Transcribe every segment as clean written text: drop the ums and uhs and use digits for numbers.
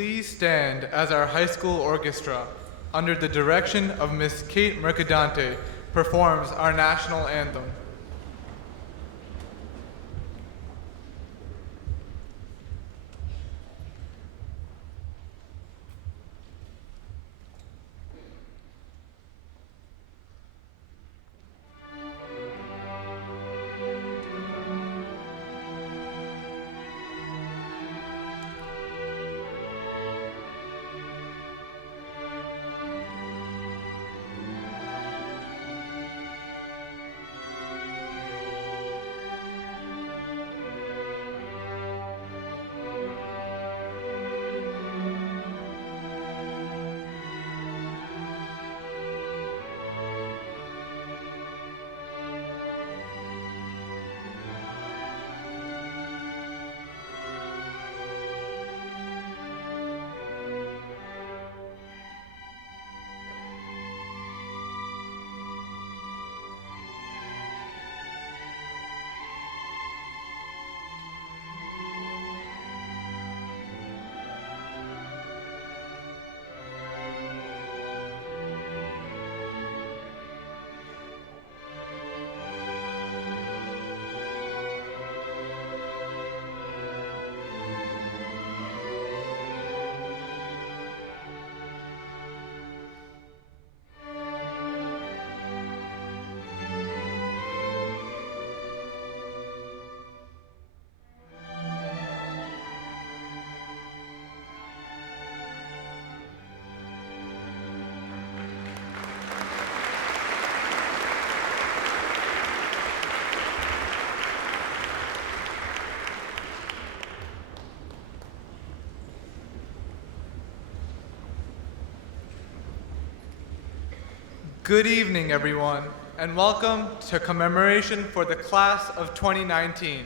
please stand as our high school orchestra, under the direction of Miss Kate Mercadante, performs our national anthem. Good evening, everyone, and welcome to Commemoration for the Class of 2019.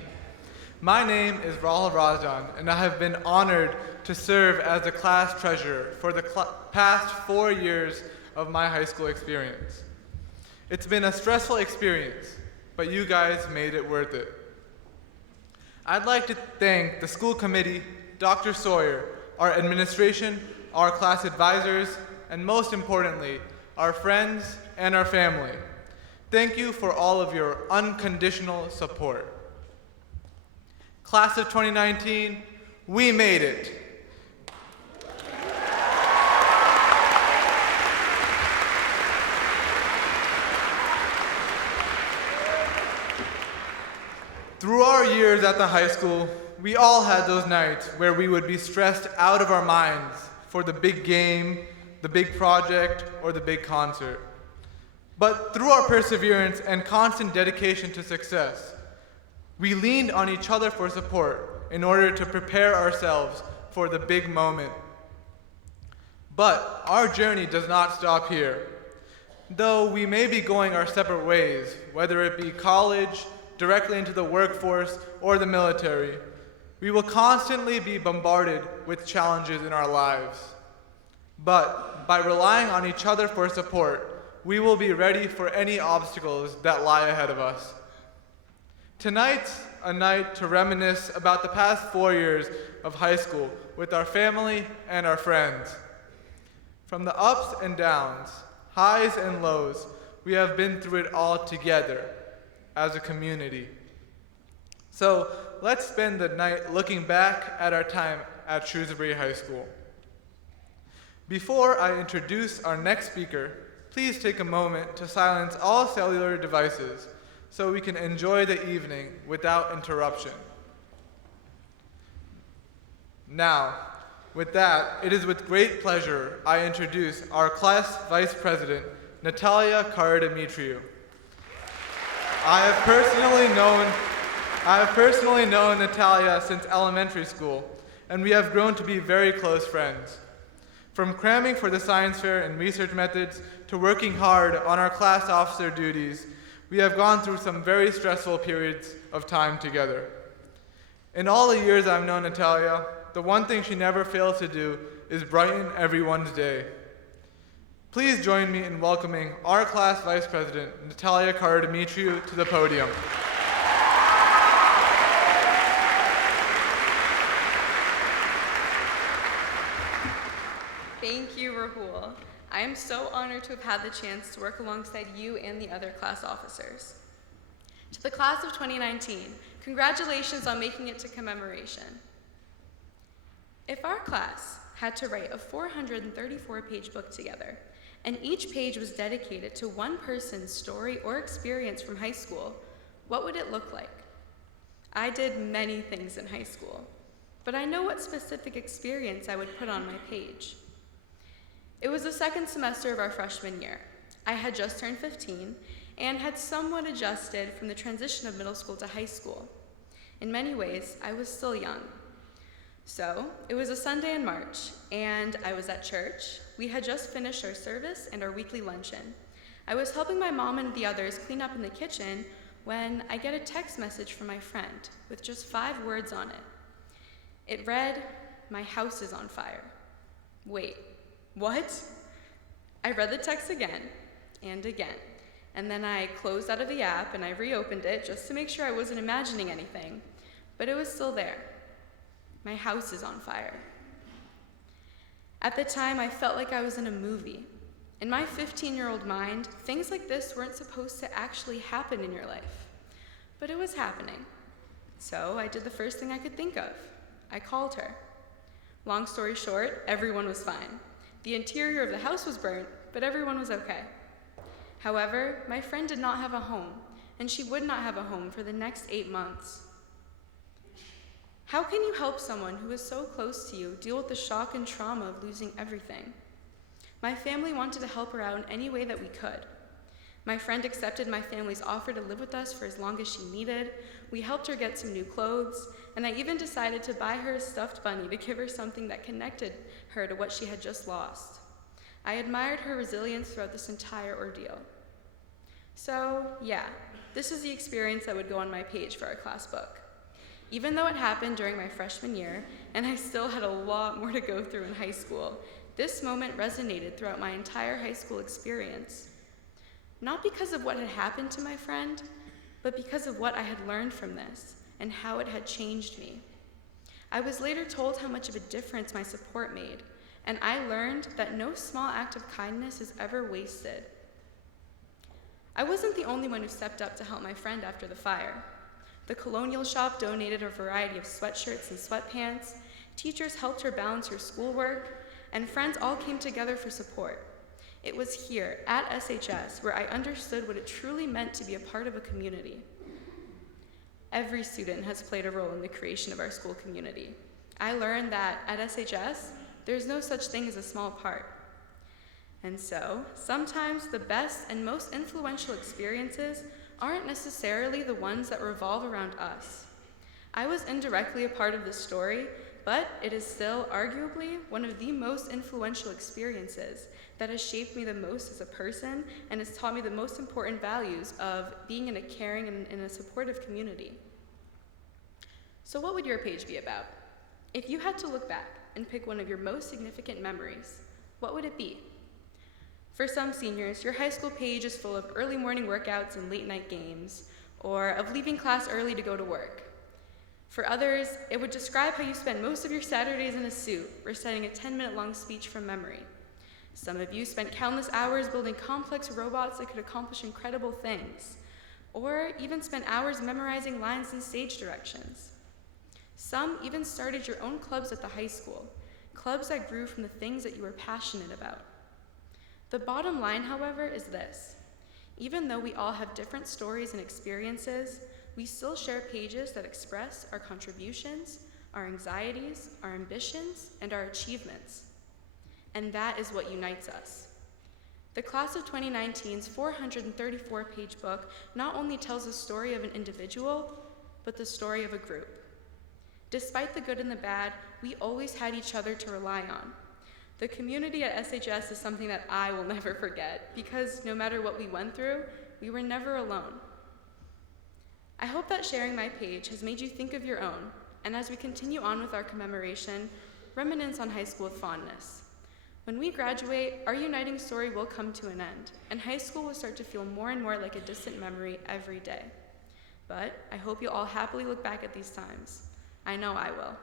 My name is Rahul Rajan, and I have been honored to serve as the class treasurer for the past 4 years of my high school experience. It's been a stressful experience, but you guys made it worth it. I'd like to thank the school committee, Dr. Sawyer, our administration, our class advisors, and most importantly, our friends and our family. Thank you for all of your unconditional support. Class of 2019, we made it. Through our years at the high school, we all had those nights where we would be stressed out of our minds for the big game, the big project, or the big concert. But through our perseverance and constant dedication to success, we leaned on each other for support in order to prepare ourselves for the big moment. But our journey does not stop here. Though we may be going our separate ways, whether it be college, directly into the workforce, or the military, we will constantly be bombarded with challenges in our lives. But by relying on each other for support, we will be ready for any obstacles that lie ahead of us. Tonight's a night to reminisce about the past 4 years of high school with our family and our friends. From the ups and downs, highs and lows, we have been through it all together as a community. So let's spend the night looking back at our time at Shrewsbury High School. Before I introduce our next speaker, please take a moment to silence all cellular devices so we can enjoy the evening without interruption. Now, with that, it is with great pleasure I introduce our class vice president, Natalia Karadimitriou. I have personally known Natalia since elementary school, and we have grown to be very close friends. From cramming for the science fair and research methods to working hard on our class officer duties, we have gone through some very stressful periods of time together. In all the years I've known Natalia, the one thing she never fails to do is brighten everyone's day. Please join me in welcoming our class vice president, Natalia Karadimitriou, to the podium. Rahul. I am so honored to have had the chance to work alongside you and the other class officers. To the class of 2019, congratulations on making it to commemoration. If our class had to write a 434-page book together, and each page was dedicated to one person's story or experience from high school, what would it look like? I did many things in high school, but I know what specific experience I would put on my page. It was the second semester of our freshman year. I had just turned 15 and had somewhat adjusted from the transition of middle school to high school. In many ways, I was still young. So, it was a Sunday in March, and I was at church. We had just finished our service and our weekly luncheon. I was helping my mom and the others clean up in the kitchen when I get a text message from my friend with just 5 words on it. It read, "My house is on fire." Wait, what? I read the text again and again, and then I closed out of the app and I reopened it just to make sure I wasn't imagining anything, but it was still there. My house is on fire. At the time, I felt like I was in a movie. In my 15-year-old mind, things like this weren't supposed to actually happen in your life, but it was happening. So I did the first thing I could think of. I called her. Long story short, everyone was fine. The interior of the house was burnt, but everyone was okay. However, my friend did not have a home, and she would not have a home for the next 8 months. How can you help someone who is so close to you deal with the shock and trauma of losing everything? My family wanted to help her out in any way that we could. My friend accepted my family's offer to live with us for as long as she needed. We helped her get some new clothes, and I even decided to buy her a stuffed bunny to give her something that connected her to what she had just lost. I admired her resilience throughout this entire ordeal. So, yeah, this is the experience that would go on my page for our class book. Even though it happened during my freshman year, and I still had a lot more to go through in high school, this moment resonated throughout my entire high school experience. Not because of what had happened to my friend, but because of what I had learned from this and how it had changed me. I was later told how much of a difference my support made, and I learned that no small act of kindness is ever wasted. I wasn't the only one who stepped up to help my friend after the fire. The Colonial Shop donated a variety of sweatshirts and sweatpants, teachers helped her balance her schoolwork, and friends all came together for support. It was here, at SHS, where I understood what it truly meant to be a part of a community. Every student has played a role in the creation of our school community. I learned that at SHS, there's no such thing as a small part. And so, sometimes the best and most influential experiences aren't necessarily the ones that revolve around us. I was indirectly a part of this story, but it is still arguably one of the most influential experiences that has shaped me the most as a person and has taught me the most important values of being in a caring and in a supportive community. So what would your page be about? If you had to look back and pick one of your most significant memories, what would it be? For some seniors, your high school page is full of early morning workouts and late night games, or of leaving class early to go to work. For others, it would describe how you spent most of your Saturdays in a suit, reciting a 10-minute long speech from memory. Some of you spent countless hours building complex robots that could accomplish incredible things, or even spent hours memorizing lines and stage directions. Some even started your own clubs at the high school, clubs that grew from the things that you were passionate about. The bottom line, however, is this. Even though we all have different stories and experiences, we still share pages that express our contributions, our anxieties, our ambitions, and our achievements. And that is what unites us. The class of 2019's 434-page book not only tells the story of an individual, but the story of a group. Despite the good and the bad, we always had each other to rely on. The community at SHS is something that I will never forget, because no matter what we went through, we were never alone. I hope that sharing my page has made you think of your own, and as we continue on with our commemoration, reminisce on high school with fondness. When we graduate, our uniting story will come to an end, and high school will start to feel more and more like a distant memory every day. But I hope you'll all happily look back at these times. I know I will.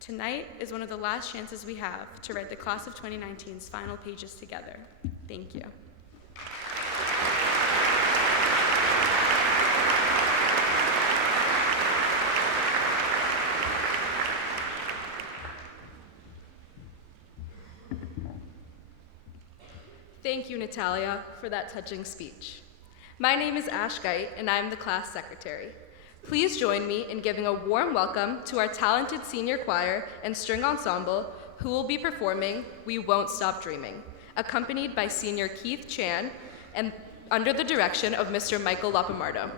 Tonight is one of the last chances we have to write the class of 2019's final pages together. Thank you. Thank you, Natalia, for that touching speech. My name is Ash Geit, and I'm the class secretary. Please join me in giving a warm welcome to our talented senior choir and string ensemble who will be performing We Won't Stop Dreaming, accompanied by senior Keith Chan and under the direction of Mr. Michael Lapamardo.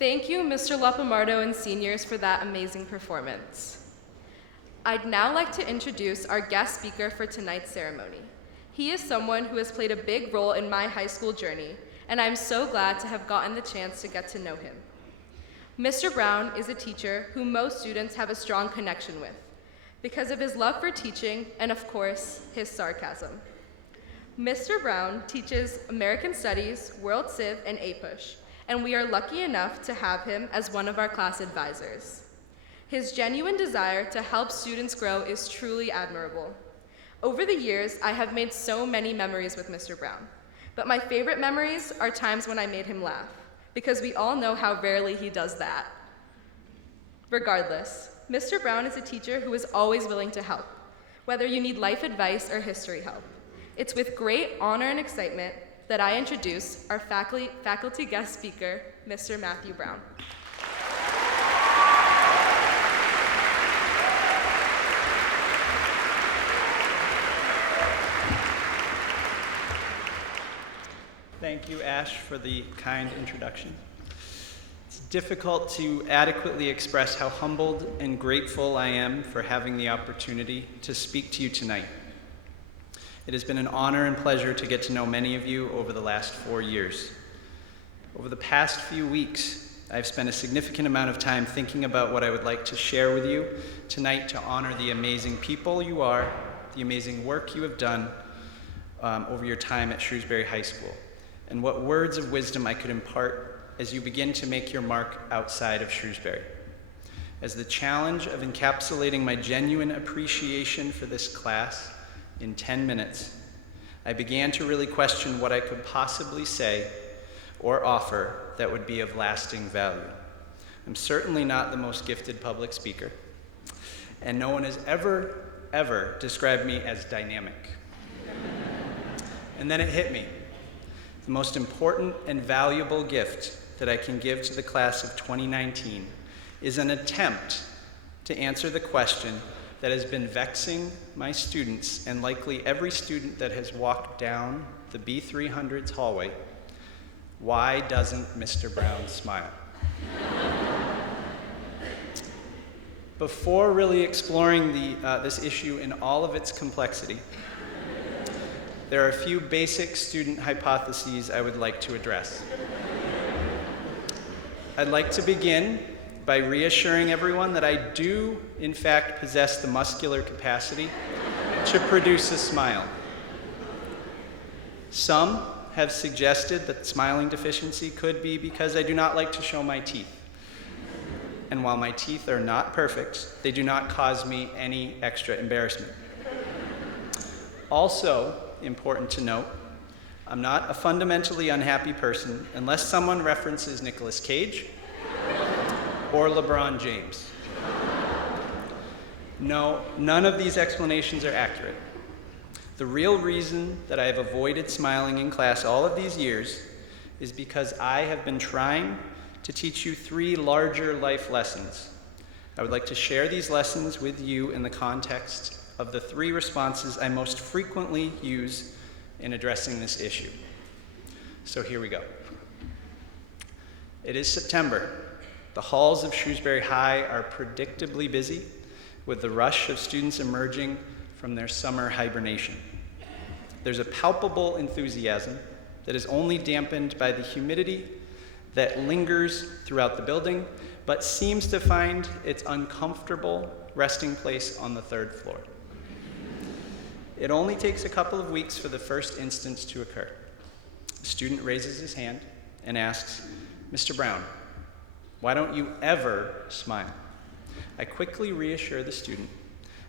Thank you, Mr. Lapamardo and seniors, for that amazing performance. I'd now like to introduce our guest speaker for tonight's ceremony. He is someone who has played a big role in my high school journey, and I'm so glad to have gotten the chance to get to know him. Mr. Brown is a teacher who most students have a strong connection with because of his love for teaching and, of course, his sarcasm. Mr. Brown teaches American Studies, World Civ, and APUSH, and we are lucky enough to have him as one of our class advisors. His genuine desire to help students grow is truly admirable. Over the years, I have made so many memories with Mr. Brown, But my favorite memories are times when I made him laugh, because we all know how rarely he does that. Regardless, Mr. Brown is a teacher who is always willing to help, whether you need life advice or history help. It's with great honor and excitement that I introduce our faculty guest speaker, Mr. Matthew Brown. Thank you, Ash, for the kind introduction. It's difficult to adequately express how humbled and grateful I am for having the opportunity to speak to you tonight. It has been an honor and pleasure to get to know many of you over the last 4 years. Over the past few weeks, I've spent a significant amount of time thinking about what I would like to share with you tonight to honor the amazing people you are, the amazing work you have done over your time at Shrewsbury High School, and what words of wisdom I could impart as you begin to make your mark outside of Shrewsbury. As the challenge of encapsulating my genuine appreciation for this class in 10 minutes, I began to really question what I could possibly say or offer that would be of lasting value. I'm certainly not the most gifted public speaker, and no one has ever described me as dynamic. And then it hit me. The most important and valuable gift that I can give to the class of 2019 is an attempt to answer the question that has been vexing my students and likely every student that has walked down the B300's hallway. Why doesn't Mr. Brown smile? Before really exploring this issue in all of its complexity, there are a few basic student hypotheses I would like to address. I'd like to begin by reassuring everyone that I do, in fact, possess the muscular capacity to produce a smile. Some have suggested that smiling deficiency could be because I do not like to show my teeth. And while my teeth are not perfect, they do not cause me any extra embarrassment. Also, important to note, I'm not a fundamentally unhappy person unless someone references Nicolas Cage or LeBron James. No, none of these explanations are accurate. The real reason that I have avoided smiling in class all of these years is because I have been trying to teach you 3 larger life lessons. I would like to share these lessons with you in the context of the 3 responses I most frequently use in addressing this issue. So here we go. It is September. The halls of Shrewsbury High are predictably busy with the rush of students emerging from their summer hibernation. There's a palpable enthusiasm that is only dampened by the humidity that lingers throughout the building, but seems to find its uncomfortable resting place on the 3rd floor. It only takes a couple of weeks for the first instance to occur. The student raises his hand and asks, "Mr. Brown, why don't you ever smile?" I quickly reassure the student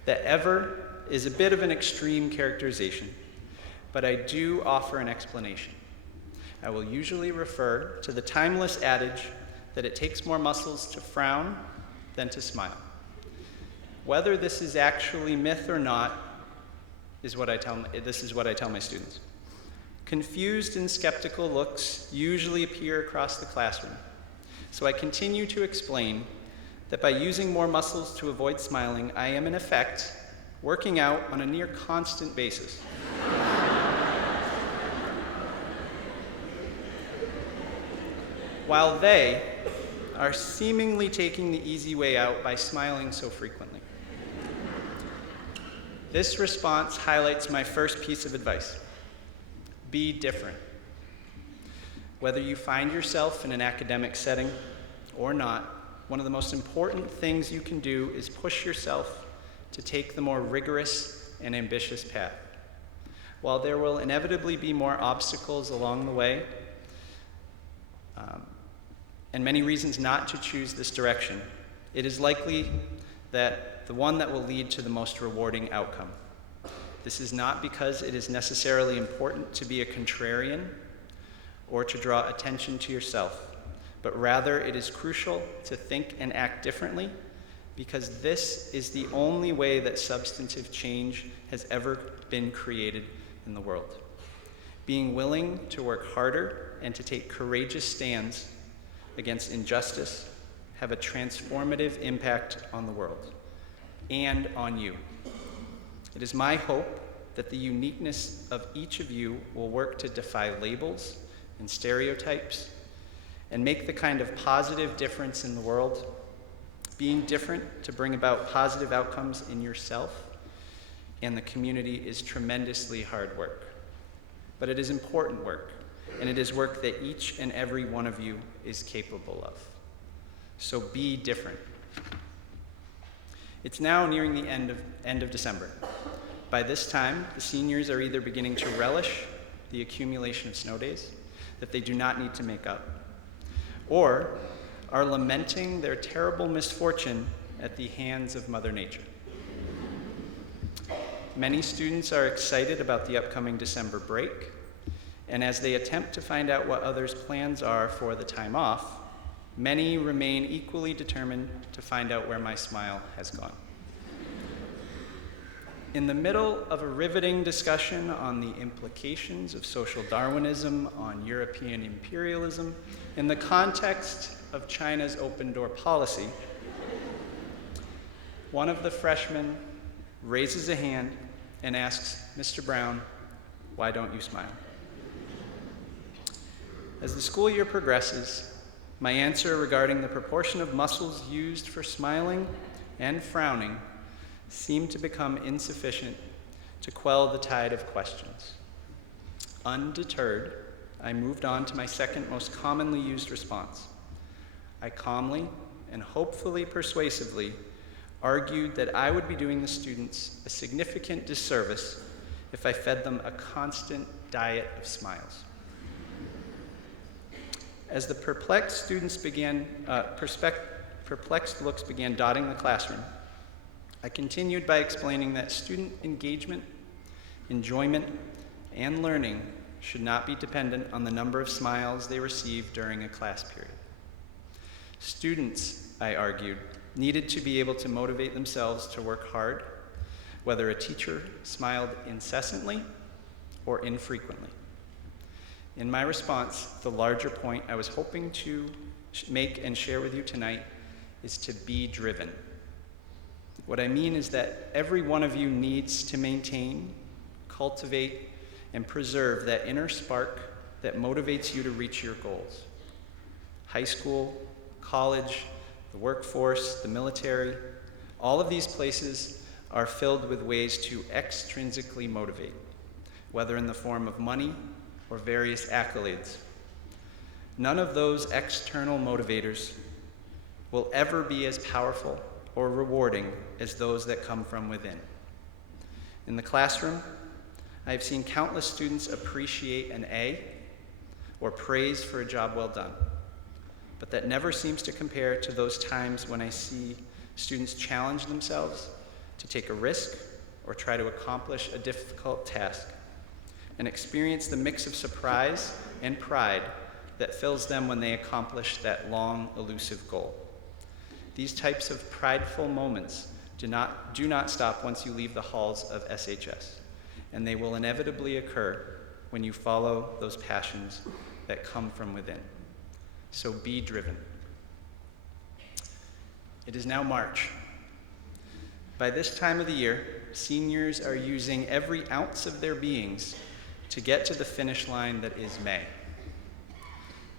that ever is a bit of an extreme characterization, but I do offer an explanation. I will usually refer to the timeless adage that it takes more muscles to frown than to smile. Whether this is actually myth or not is what I tell my students. Confused and skeptical looks usually appear across the classroom, so I continue to explain that by using more muscles to avoid smiling, I am in effect working out on a near constant basis. While they are seemingly taking the easy way out by smiling so frequently. This response highlights my first piece of advice. Be different. Whether you find yourself in an academic setting or not, one of the most important things you can do is push yourself to take the more rigorous and ambitious path. While there will inevitably be more obstacles along the way, and many reasons not to choose this direction, it is likely that the one that will lead to the most rewarding outcome. This is not because it is necessarily important to be a contrarian or to draw attention to yourself, but rather it is crucial to think and act differently, because this is the only way that substantive change has ever been created in the world. Being willing to work harder and to take courageous stands against injustice have a transformative impact on the world and on you. It is my hope that the uniqueness of each of you will work to defy labels and stereotypes and make the kind of positive difference in the world. Being different to bring about positive outcomes in yourself and the community is tremendously hard work. But it is important work, and it is work that each and every one of you is capable of. So be different. It's now nearing the end of December. By this time, the seniors are either beginning to relish the accumulation of snow days that they do not need to make up, or are lamenting their terrible misfortune at the hands of Mother Nature. Many students are excited about the upcoming December break, and as they attempt to find out what others' plans are for the time off, many remain equally determined to find out where my smile has gone. In the middle of a riveting discussion on the implications of social Darwinism on European imperialism in the context of China's open door policy, one of the freshmen raises a hand and asks, "Mr. Brown, why don't you smile?" As the school year progresses, my answer regarding the proportion of muscles used for smiling and frowning seemed to become insufficient to quell the tide of questions. Undeterred, I moved on to my second most commonly used response. I calmly and hopefully persuasively argued that I would be doing the students a significant disservice if I fed them a constant diet of smiles. As the perplexed looks began dotting the classroom, I continued by explaining that student engagement, enjoyment, and learning should not be dependent on the number of smiles they receive during a class period. Students, I argued, needed to be able to motivate themselves to work hard, whether a teacher smiled incessantly or infrequently. In my response, the larger point I was hoping to make and share with you tonight is to be driven. What I mean is that every one of you needs to maintain, cultivate, and preserve that inner spark that motivates you to reach your goals. High school, college, the workforce, the military, all of these places are filled with ways to extrinsically motivate, whether in the form of money or various accolades. None of those external motivators will ever be as powerful or rewarding as those that come from within. In the classroom, I have seen countless students appreciate an A or praise for a job well done, but that never seems to compare to those times when I see students challenge themselves to take a risk or try to accomplish a difficult task, and experience the mix of surprise and pride that fills them when they accomplish that long, elusive goal. These types of prideful moments do not stop once you leave the halls of SHS, and they will inevitably occur when you follow those passions that come from within. So be driven. It is now March. By this time of the year, seniors are using every ounce of their beings to get to the finish line that is May.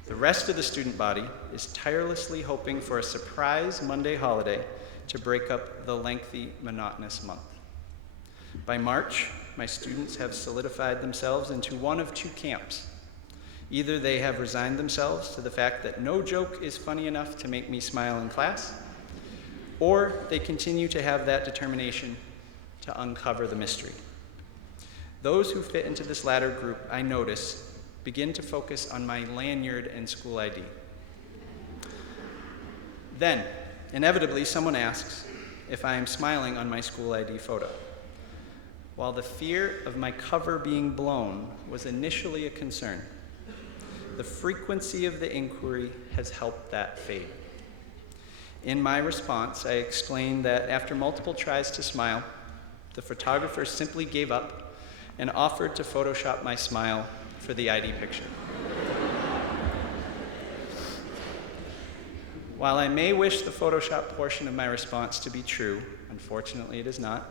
The rest of the student body is tirelessly hoping for a surprise Monday holiday to break up the lengthy, monotonous month. By March, my students have solidified themselves into one of two camps. Either they have resigned themselves to the fact that no joke is funny enough to make me smile in class, or they continue to have that determination to uncover the mystery. Those who fit into this latter group, I notice, begin to focus on my lanyard and school ID. Then, inevitably, someone asks if I am smiling on my school ID photo. While the fear of my cover being blown was initially a concern, the frequency of the inquiry has helped that fade. In my response, I explained that after multiple tries to smile, the photographer simply gave up and offered to Photoshop my smile for the ID picture. While I may wish the Photoshop portion of my response to be true, unfortunately it is not.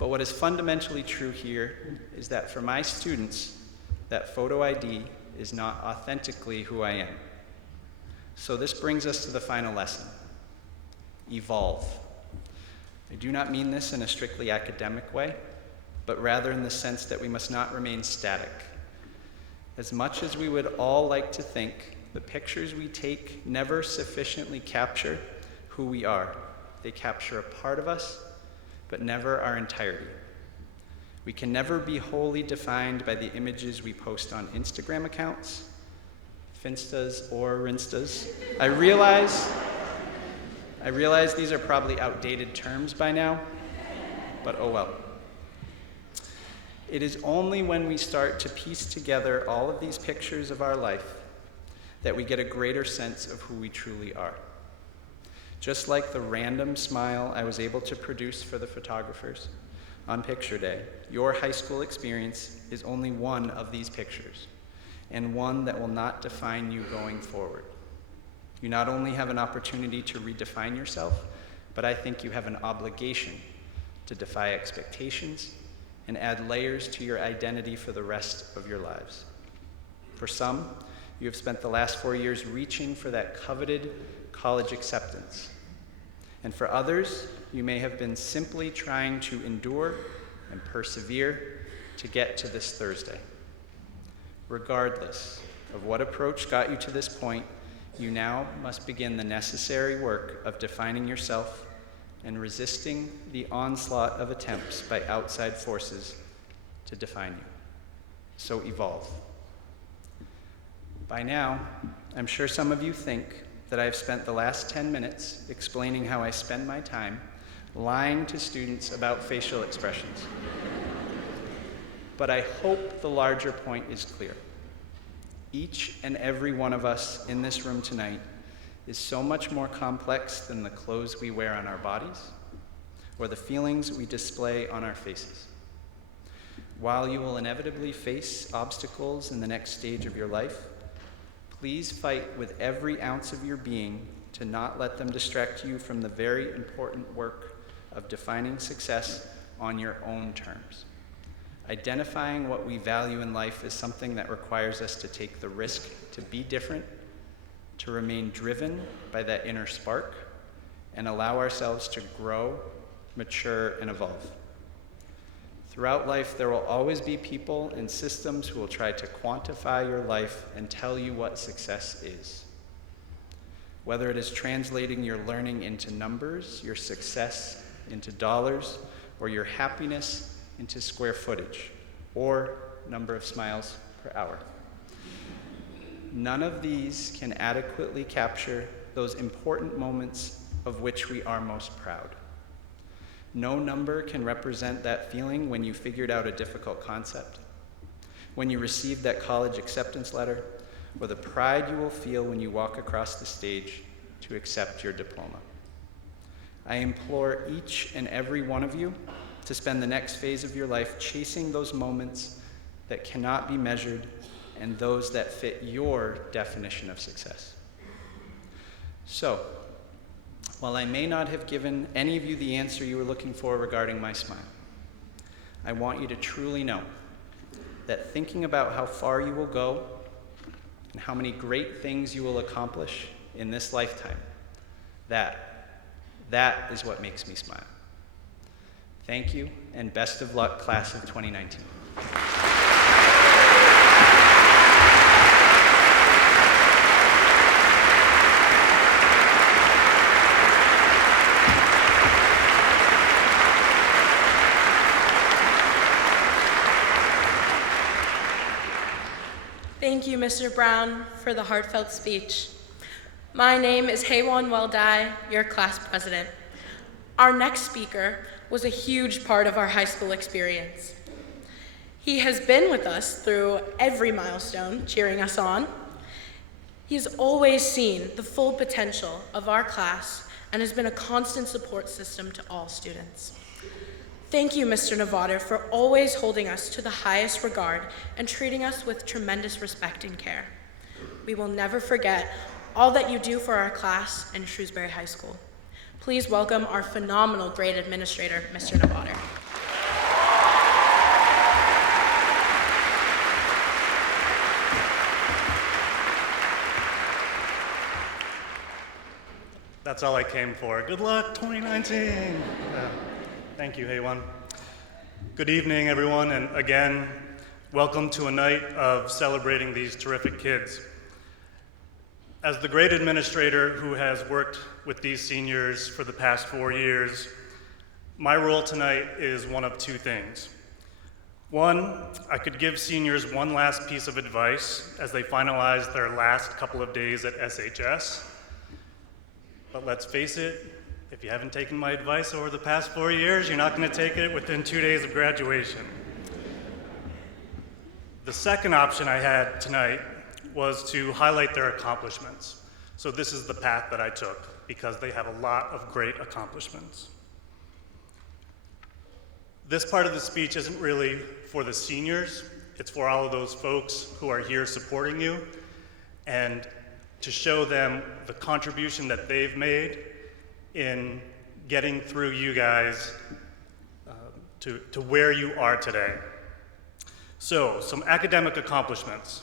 But what is fundamentally true here is that for my students, that photo ID is not authentically who I am. So this brings us to the final lesson: evolve. I do not mean this in a strictly academic way, but rather in the sense that we must not remain static. As much as we would all like to think, the pictures we take never sufficiently capture who we are. They capture a part of us, but never our entirety. We can never be wholly defined by the images we post on Instagram accounts, Finstas or Rinstas. I realize these are probably outdated terms by now, but oh well. It is only when we start to piece together all of these pictures of our life that we get a greater sense of who we truly are. Just like the random smile I was able to produce for the photographers on picture day, your high school experience is only one of these pictures, and one that will not define you going forward. You not only have an opportunity to redefine yourself, but I think you have an obligation to defy expectations and add layers to your identity for the rest of your lives. For some, you have spent the last 4 years reaching for that coveted college acceptance. And for others, you may have been simply trying to endure and persevere to get to this Thursday. Regardless of what approach got you to this point, you now must begin the necessary work of defining yourself and resisting the onslaught of attempts by outside forces to define you. So evolve. By now, I'm sure some of you think that I've spent the last 10 minutes explaining how I spend my time lying to students about facial expressions. But I hope the larger point is clear. Each and every one of us in this room tonight is so much more complex than the clothes we wear on our bodies or the feelings we display on our faces. While you will inevitably face obstacles in the next stage of your life, please fight with every ounce of your being to not let them distract you from the very important work of defining success on your own terms. Identifying what we value in life is something that requires us to take the risk to be different, to remain driven by that inner spark, and allow ourselves to grow, mature, and evolve. Throughout life, there will always be people and systems who will try to quantify your life and tell you what success is. Whether it is translating your learning into numbers, your success into dollars, or your happiness into square footage, or number of smiles per hour. None of these can adequately capture those important moments of which we are most proud. No number can represent that feeling when you figured out a difficult concept, when you received that college acceptance letter, or the pride you will feel when you walk across the stage to accept your diploma. I implore each and every one of you to spend the next phase of your life chasing those moments that cannot be measured and those that fit your definition of success. So, while I may not have given any of you the answer you were looking for regarding my smile, I want you to truly know that thinking about how far you will go and how many great things you will accomplish in this lifetime, that is what makes me smile. Thank you, and best of luck, class of 2019. Thank you, Mr. Brown, for the heartfelt speech. My name is Haywan Weldai, your class president. Our next speaker was a huge part of our high school experience. He has been with us through every milestone, cheering us on. He has always seen the full potential of our class and has been a constant support system to all students. Thank you, Mr. Novato, for always holding us to the highest regard and treating us with tremendous respect and care. We will never forget all that you do for our class and Shrewsbury High School. Please welcome our phenomenal grade administrator, Mr. Novato. That's all I came for. Good luck, 2019. Thank you, Haywan. Good evening, everyone, and again, welcome to a night of celebrating these terrific kids. As the grade administrator who has worked with these seniors for the past 4 years, my role tonight is one of two things. One, I could give seniors one last piece of advice as they finalize their last couple of days at SHS. But let's face it, if you haven't taken my advice over the past 4 years, you're not going to take it within 2 days of graduation. The second option I had tonight was to highlight their accomplishments. So this is the path that I took, because they have a lot of great accomplishments. This part of the speech isn't really for the seniors, it's for all of those folks who are here supporting you, and to show them the contribution that they've made in getting through you guys to where you are today. So, some academic accomplishments.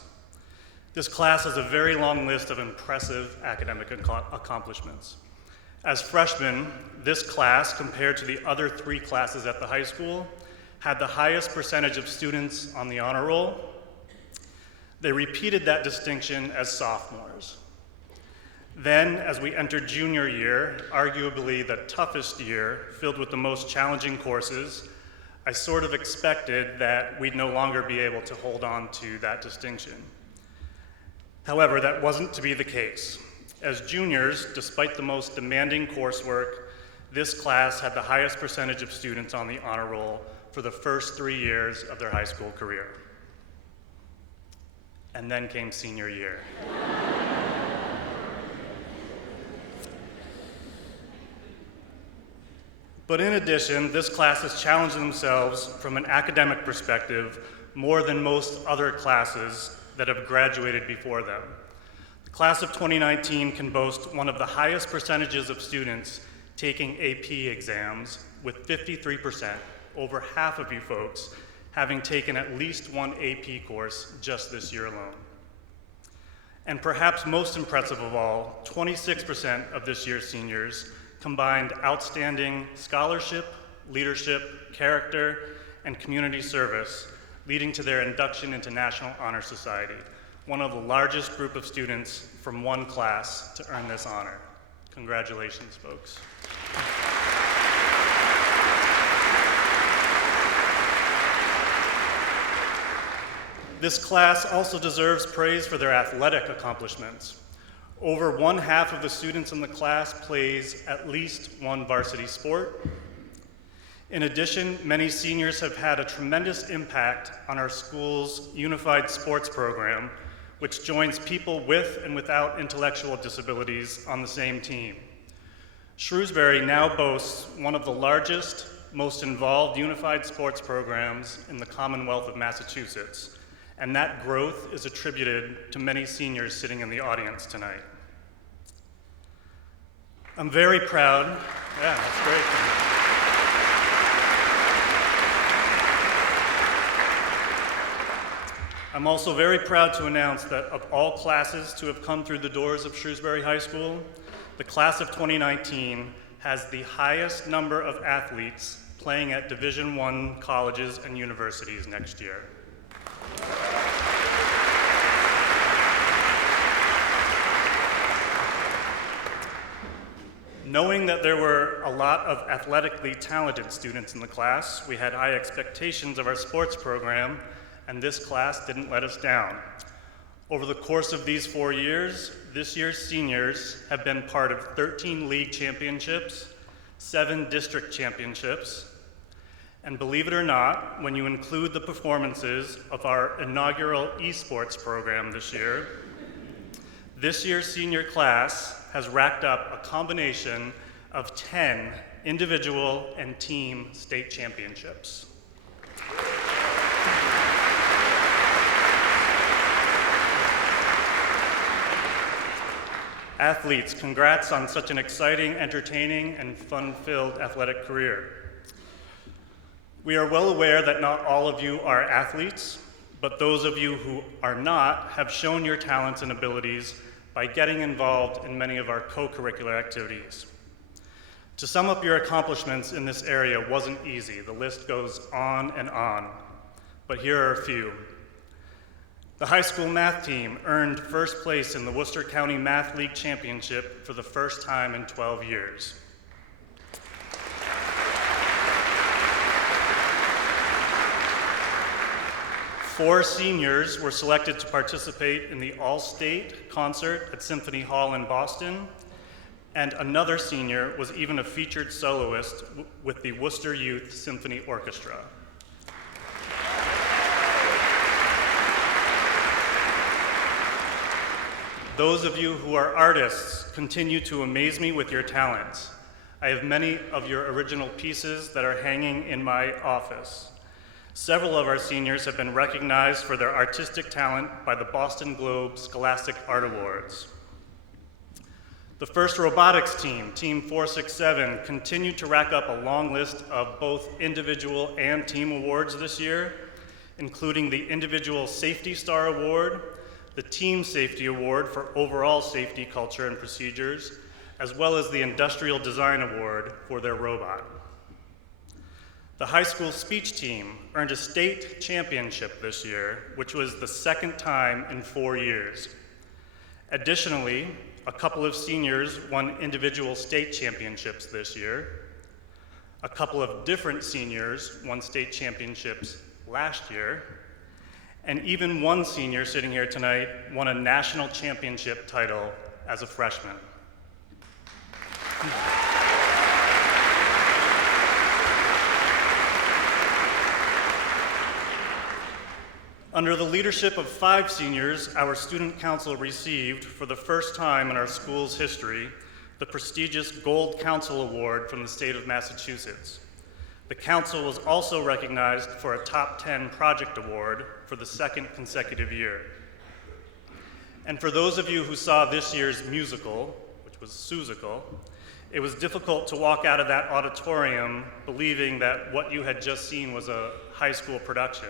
This class has a very long list of impressive academic accomplishments. As freshmen, this class, compared to the other 3 classes at the high school, had the highest percentage of students on the honor roll. They repeated that distinction as sophomores. Then, as we entered junior year, arguably the toughest year, filled with the most challenging courses, I sort of expected that we'd no longer be able to hold on to that distinction. However, that wasn't to be the case. As juniors, despite the most demanding coursework, this class had the highest percentage of students on the honor roll for the first 3 years of their high school career. And then came senior year. But in addition, this class has challenged themselves from an academic perspective more than most other classes that have graduated before them. The class of 2019 can boast one of the highest percentages of students taking AP exams, with 53%, over half of you folks, having taken at least one AP course just this year alone. And perhaps most impressive of all, 26% of this year's seniors combined outstanding scholarship, leadership, character, and community service, leading to their induction into National Honor Society, one of the largest group of students from one class to earn this honor. Congratulations, folks. This class also deserves praise for their athletic accomplishments. Over 1/2 of the students in the class plays at least one varsity sport. In addition, many seniors have had a tremendous impact on our school's unified sports program, which joins people with and without intellectual disabilities on the same team. Shrewsbury now boasts one of the largest, most involved unified sports programs in the Commonwealth of Massachusetts, and that growth is attributed to many seniors sitting in the audience tonight. I'm very proud. Yeah, that's great. I'm also very proud to announce that of all classes to have come through the doors of Shrewsbury High School, the class of 2019 has the highest number of athletes playing at Division I colleges and universities next year. Knowing that there were a lot of athletically talented students in the class, we had high expectations of our sports program, and this class didn't let us down. Over the course of these 4 years, this year's seniors have been part of 13 league championships, 7 district championships, And believe it or not, when you include the performances of our inaugural esports program this year's senior class has racked up a combination of 10 individual and team state championships. Athletes, congrats on such an exciting, entertaining, and fun-filled athletic career. We are well aware that not all of you are athletes, but those of you who are not have shown your talents and abilities by getting involved in many of our co-curricular activities. To sum up your accomplishments in this area wasn't easy. The list goes on and on, but here are a few. The high school math team earned first place in the Worcester County Math League Championship for the first time in 12 years. Four seniors were selected to participate in the all-state concert at Symphony Hall in Boston, and another senior was even a featured soloist with the Worcester Youth Symphony Orchestra. Those of you who are artists continue to amaze me with your talents. I have many of your original pieces that are hanging in my office. Several of our seniors have been recognized for their artistic talent by the Boston Globe Scholastic Art Awards. The first robotics team, Team 467, continued to rack up a long list of both individual and team awards this year, including the Individual Safety Star Award, the Team Safety Award for overall safety culture and procedures, as well as the Industrial Design Award for their robot. The high school speech team earned a state championship this year, which was the second time in 4 years. Additionally, a couple of seniors won individual state championships this year. A couple of different seniors won state championships last year. And even one senior sitting here tonight won a national championship title as a freshman. Under the leadership of 5 seniors, our student council received, for the first time in our school's history, the prestigious Gold Council Award from the state of Massachusetts. The council was also recognized for a Top 10 Project Award for the second consecutive year. And for those of you who saw this year's musical, which was Seussical, it was difficult to walk out of that auditorium believing that what you had just seen was a high school production.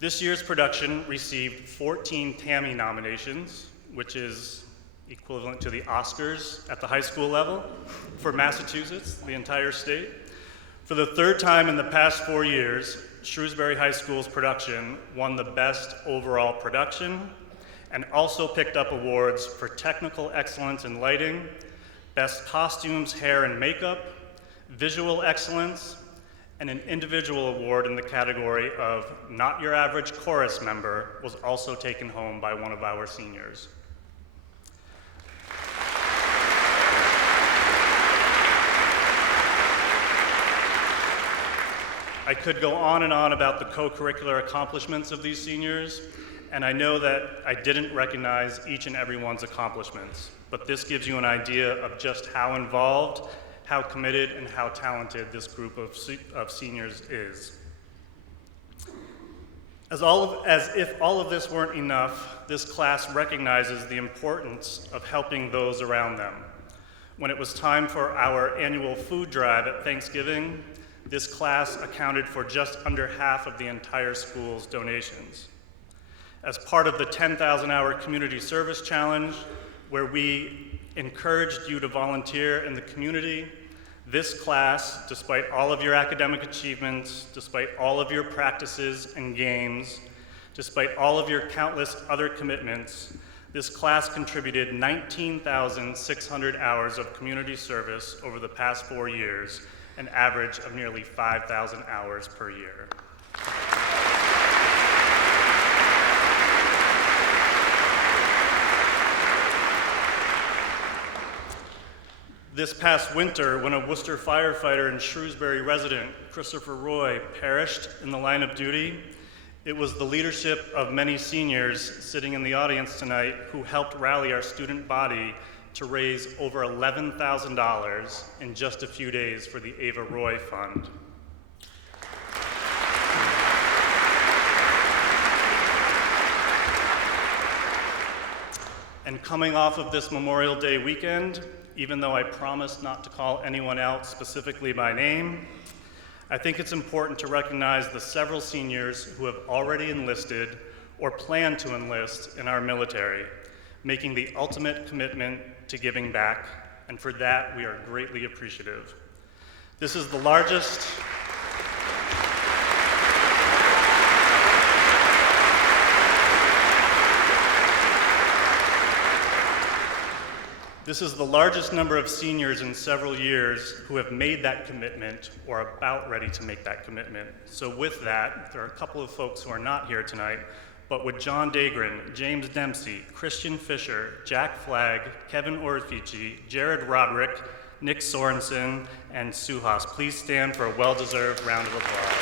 This year's production received 14 Tammy nominations, which is equivalent to the Oscars at the high school level for Massachusetts, the entire state. For the third time in the past 4 years, Shrewsbury High School's production won the Best Overall Production and also picked up awards for Technical Excellence in Lighting, Best Costumes, Hair, and Makeup, Visual Excellence, and an individual award in the category of Not Your Average Chorus Member was also taken home by one of our seniors. I could go on and on about the co-curricular accomplishments of these seniors, and I know that I didn't recognize each and every one's accomplishments, but this gives you an idea of just how involved, how committed, and how talented this group of seniors is. As if all of this weren't enough, this class recognizes the importance of helping those around them. When it was time for our annual food drive at Thanksgiving, this class accounted for just under half of the entire school's donations. As part of the 10,000-hour community service challenge, where we encouraged you to volunteer in the community, this class, despite all of your academic achievements, despite all of your practices and games, despite all of your countless other commitments, this class contributed 19,600 hours of community service over the past 4 years, an average of nearly 5,000 hours per year. This past winter, when a Worcester firefighter and Shrewsbury resident, Christopher Roy, perished in the line of duty, it was the leadership of many seniors sitting in the audience tonight who helped rally our student body to raise over $11,000 in just a few days for the Ava Roy Fund. And coming off of this Memorial Day weekend, even though I promised not to call anyone out specifically by name, I think it's important to recognize the several seniors who have already enlisted or plan to enlist in our military, making the ultimate commitment to giving back, and for that we are greatly appreciative. This is the largest number of seniors in several years who have made that commitment or are about ready to make that commitment. So with that, there are a couple of folks who are not here tonight, but with John Dagrin, James Dempsey, Christian Fisher, Jack Flagg, Kevin Orfici, Jared Roderick, Nick Sorensen, and Suhas, please stand for a well-deserved round of applause.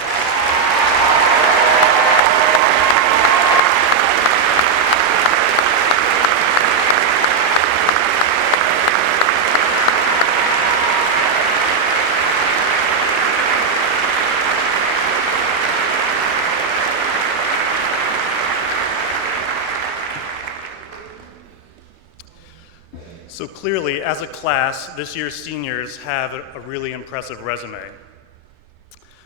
So clearly, as a class, this year's seniors have a really impressive resume.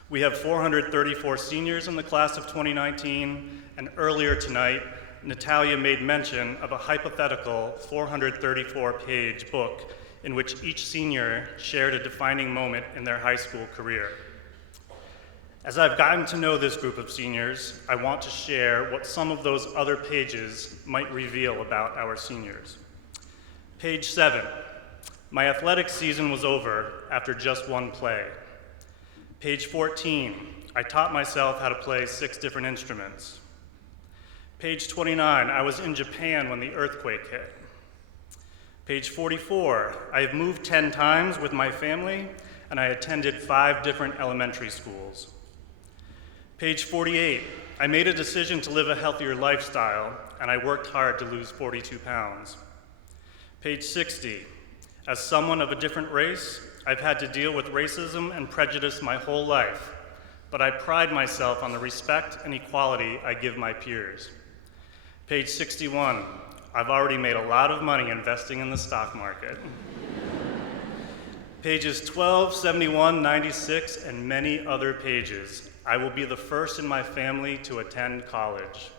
We have 434 seniors in the class of 2019, and earlier tonight, Natalia made mention of a hypothetical 434-page book in which each senior shared a defining moment in their high school career. As I've gotten to know this group of seniors, I want to share what some of those other pages might reveal about our seniors. Page 7, my athletics season was over after just one play. Page 14, I taught myself how to play 6 different instruments. Page 29, I was in Japan when the earthquake hit. Page 44, I have moved 10 times with my family, and I attended 5 different elementary schools. Page 48, I made a decision to live a healthier lifestyle, and I worked hard to lose 42 pounds. Page 60, as someone of a different race, I've had to deal with racism and prejudice my whole life, but I pride myself on the respect and equality I give my peers. Page 61, I've already made a lot of money investing in the stock market. Pages 12, 71, 96, and many other pages. I will be the first in my family to attend college.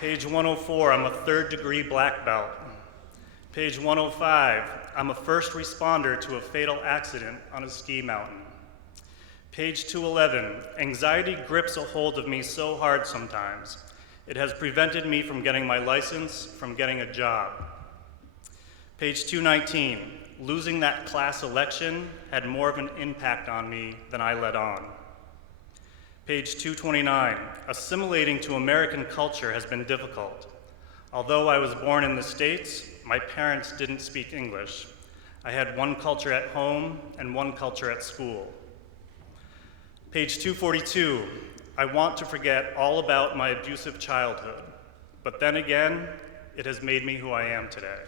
Page 104, I'm a 3rd-degree black belt. Page 105, I'm a first responder to a fatal accident on a ski mountain. Page 211, anxiety grips a hold of me so hard sometimes. It has prevented me from getting my license, from getting a job. Page 219, losing that class election had more of an impact on me than I let on. Page 229, assimilating to American culture has been difficult. Although I was born in the States, my parents didn't speak English. I had one culture at home and one culture at school. Page 242, I want to forget all about my abusive childhood, but then again, it has made me who I am today.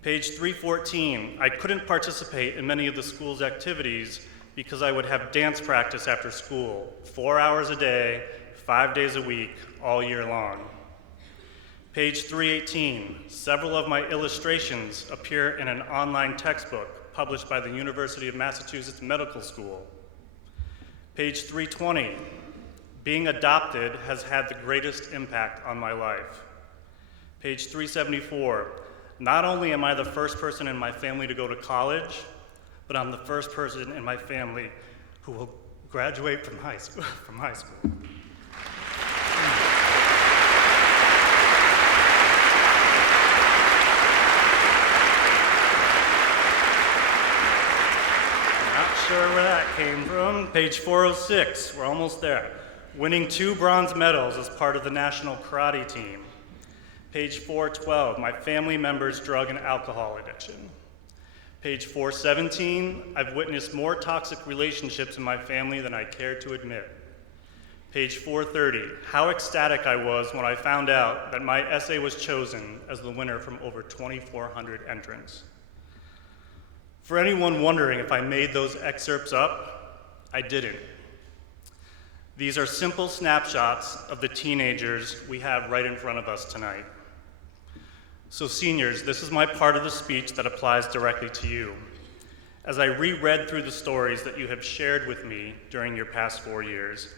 Page 314, I couldn't participate in many of the school's activities because I would have dance practice after school, 4 hours a day, 5 days a week, all year long. Page 318, several of my illustrations appear in an online textbook published by the University of Massachusetts Medical School. Page 320, being adopted has had the greatest impact on my life. Page 374, not only am I the first person in my family to go to college, but I'm the first person in my family who will graduate from high school. Not sure where that came from. Page 406, we're almost there. Winning 2 bronze medals as part of the national karate team. Page 412, my family member's drug and alcohol addiction. Page 417, I've witnessed more toxic relationships in my family than I care to admit. Page 430, how ecstatic I was when I found out that my essay was chosen as the winner from over 2,400 entrants. For anyone wondering if I made those excerpts up, I didn't. These are simple snapshots of the teenagers we have right in front of us tonight. So seniors, this is my part of the speech that applies directly to you. As I reread through the stories that you have shared with me during your past 4 years,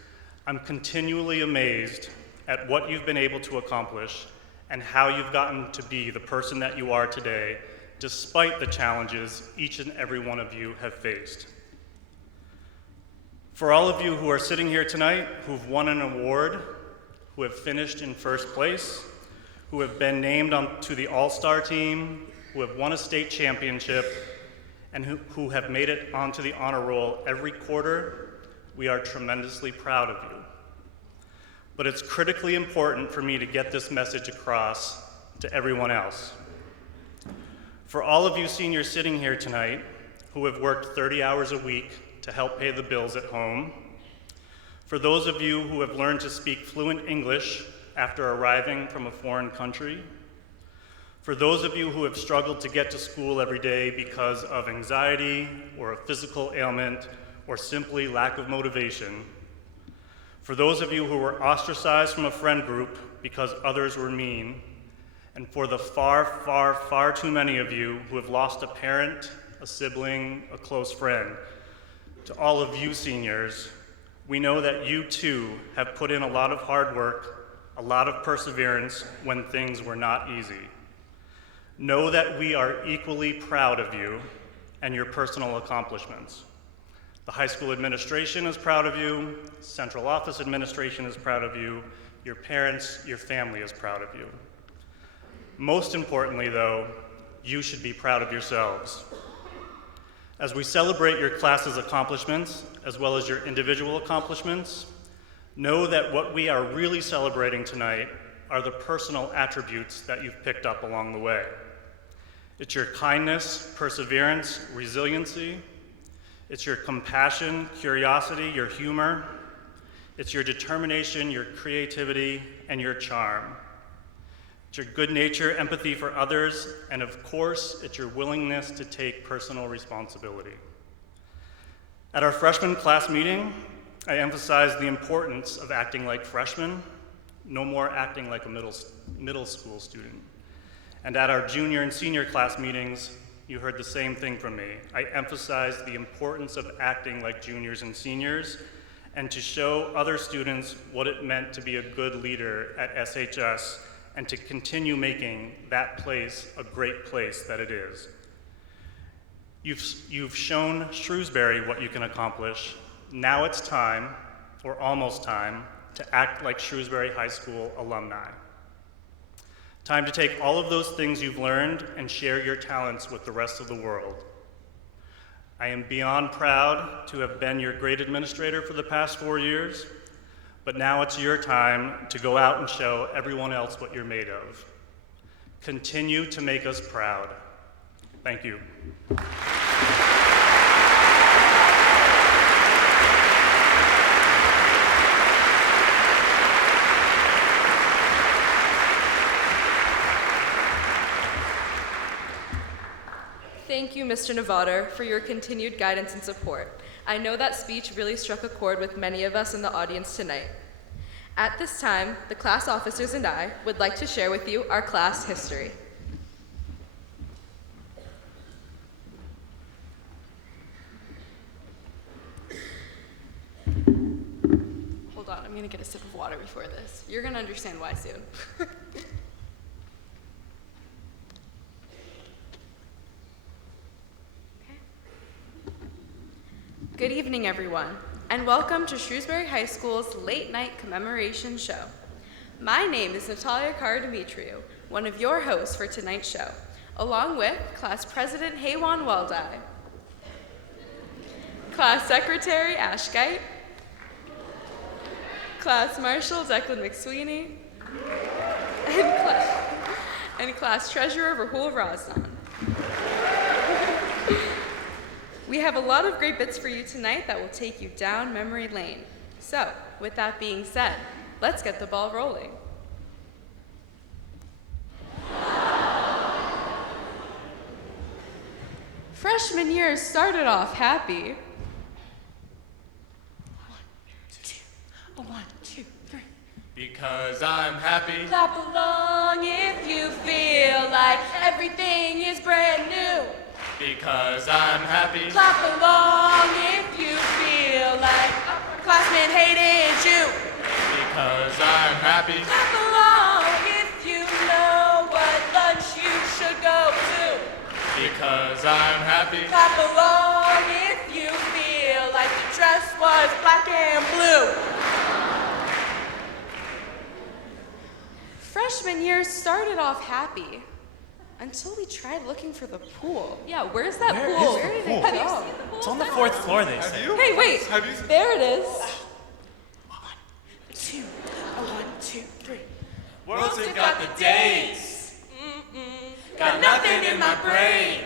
I'm continually amazed at what you've been able to accomplish and how you've gotten to be the person that you are today, despite the challenges each and every one of you have faced. For all of you who are sitting here tonight, who've won an award, who have finished in first place, who have been named to the All-Star team, who have won a state championship, and who have made it onto the honor roll every quarter, we are tremendously proud of you. But it's critically important for me to get this message across to everyone else. For all of you seniors sitting here tonight who have worked 30 hours a week to help pay the bills at home, for those of you who have learned to speak fluent English after arriving from a foreign country, for those of you who have struggled to get to school every day because of anxiety or a physical ailment or simply lack of motivation, for those of you who were ostracized from a friend group because others were mean, and for the far, far, far too many of you who have lost a parent, a sibling, a close friend, to all of you seniors, we know that you too have put in a lot of hard work, a lot of perseverance when things were not easy. Know that we are equally proud of you and your personal accomplishments. The high school administration is proud of you, central office administration is proud of you, your parents, your family is proud of you. Most importantly, though, you should be proud of yourselves. As we celebrate your class's accomplishments, as well as your individual accomplishments, know that what we are really celebrating tonight are the personal attributes that you've picked up along the way. It's your kindness, perseverance, resiliency. It's your compassion, curiosity, your humor. It's your determination, your creativity, and your charm. It's your good nature, empathy for others, and of course, it's your willingness to take personal responsibility. At our freshman class meeting, I emphasized the importance of acting like freshmen, no more acting like a middle school student. And at our junior and senior class meetings, you heard the same thing from me. I emphasized the importance of acting like juniors and seniors and to show other students what it meant to be a good leader at SHS and to continue making that place a great place that it is. You've shown Shrewsbury what you can accomplish. Now it's time, or almost time, to act like Shrewsbury High School alumni. Time to take all of those things you've learned and share your talents with the rest of the world. I am beyond proud to have been your grade administrator for the past 4 years, but now it's your time to go out and show everyone else what you're made of. Continue to make us proud. Thank you. Thank you, Mr. Nevada, for your continued guidance and support. I know that speech really struck a chord with many of us in the audience tonight. At this time, the class officers and I would like to share with you our class history. Hold on, I'm gonna get a sip of water before this. You're gonna understand why soon. Good evening, everyone, and welcome to Shrewsbury High School's Late Night Commemoration Show. My name is Natalia Kara-Dimitriou, one of your hosts for tonight's show, along with Class President Haywan Waldai. Class Secretary Ashgeit, Class Marshal Declan McSweeney, and Class Treasurer Rahul Razdan. We have a lot of great bits for you tonight that will take you down memory lane. So, with that being said, let's get the ball rolling. Freshman year started off happy. 1, 2, 3. Because I'm happy. Clap along if you feel like everything is brand new. Because I'm happy. Clap along if you feel like upperclassmen hated you. Because I'm happy. Clap along if you know what lunch you should go to. Because I'm happy. Clap along if you feel like the dress was black and blue. Freshman year started off happy until we tried looking for the pool. Yeah, where's that Where pool? is the Where did pool? it? Have you seen the pool? It's on the 4th floor, they say. Hey, wait. Have you? There it is. 1, 2, 1, 2, 3. Wilson got the dates. Got nothing in my brain.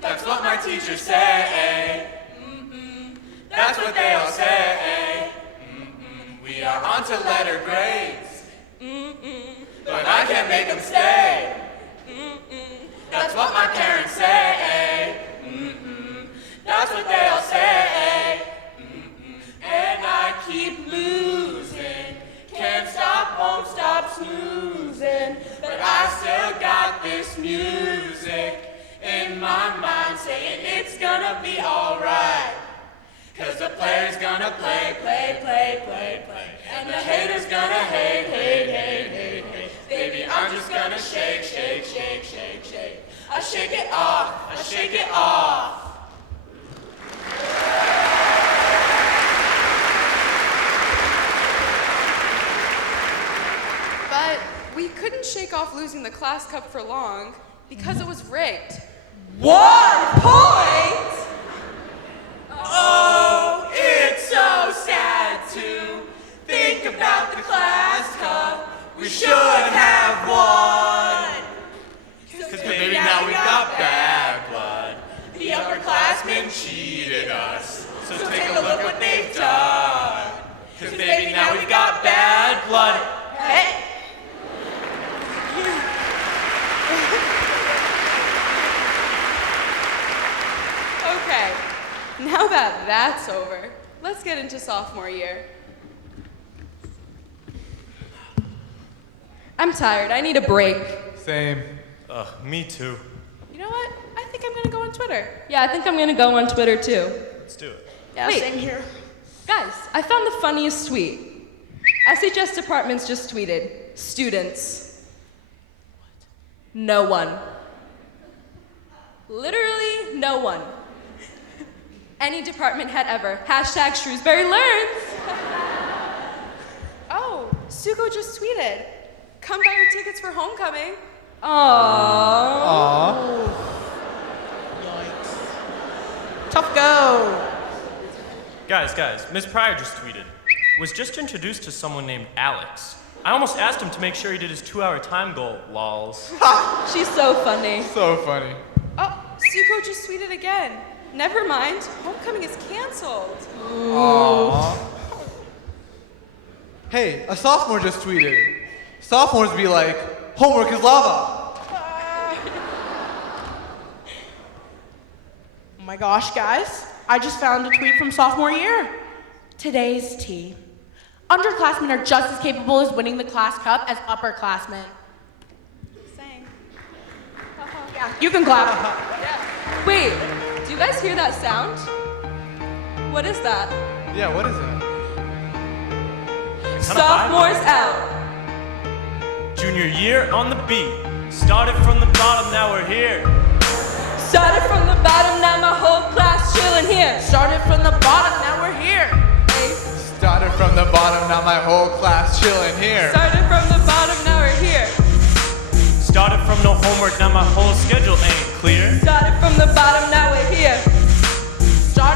That's what my teachers say. That's what they all say. We are on to letter grades. But I can't make them stay. That's what my parents say. That's what they all say. And I keep losing. Can't stop, won't stop snoozing. But I still got this music in my mind saying it's gonna be alright. Cause the player's gonna play, play, play, play, play. And the hater's gonna hate, hate, hate, hate, hate. Baby, I'm just gonna shake, shake, shake, shake, shake. I shake it off, I shake it off. But we couldn't shake off losing the class cup for long because it was rigged. 1 point! Oh, it's so sad to think about the class cup we should have won. Cause baby, now we've got bad blood. The upperclassmen cheated us. So take a look what they've done. Cause baby, now we've got bad blood. Hey! Okay, now that that's over, let's get into sophomore year. I'm tired. I need a break. Same. Me too. You know what? I think I'm gonna go on Twitter. Yeah, I think I'm gonna go on Twitter too. Let's do it. Yeah, Wait. same here. Guys, I found the funniest tweet. SHS departments just tweeted, students. No one. Literally no one. Any department head ever. Hashtag Shrewsbury learns. Oh, Sugo just tweeted. Come buy your tickets for homecoming. Aww. Tough go. Guys, Miss Pryor just tweeted. Was just introduced to someone named Alex. I almost asked him to make sure he did his 2-hour time goal, lols. She's so funny. So funny. Oh, Sugo just tweeted again. Never mind, homecoming is canceled. Aww. Hey, a sophomore just tweeted. Sophomores be like, homework is lava. Oh my gosh, guys. I just found a tweet from sophomore year. Today's tea. Underclassmen are just as capable as winning the class cup as upperclassmen. Saying. Yeah, you can clap. Wait, do you guys hear that sound? What is that? Yeah, what is it? Sophomores out. Junior year on the beat. Started from the bottom, now we're here. Started from the bottom, now my whole class chilling here. Started from the bottom, now we're here. Hey. Started from the bottom, now my whole class chilling here. Started from the bottom, now we're here. Started from no homework, now my whole schedule ain't clear. Started from the bottom, now we're here. Started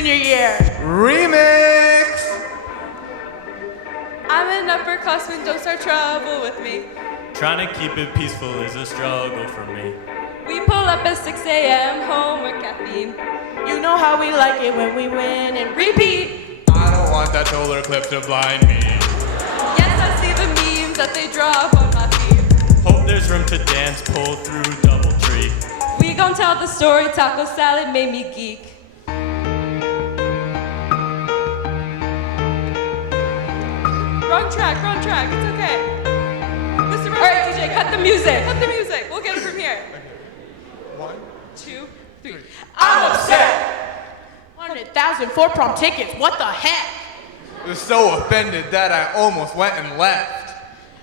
junior year. Remix! I'm an upperclassman, don't start trouble with me. Trying to keep it peaceful is a struggle for me. We pull up at 6 a.m. homework caffeine. You know how we like it when we win and repeat. I don't want that solar eclipse to blind me. Yes, I see the memes that they drop on my feed. Hope there's room to dance, pull through Doubletree. We gon' tell the story, taco salad made me geek. Wrong track, it's okay. Mr. Alright, DJ, cut the music. We'll get it from here. 1, 2, 3. I'm upset. 100,000 for prom tickets. What the heck? was so offended that I almost went and left.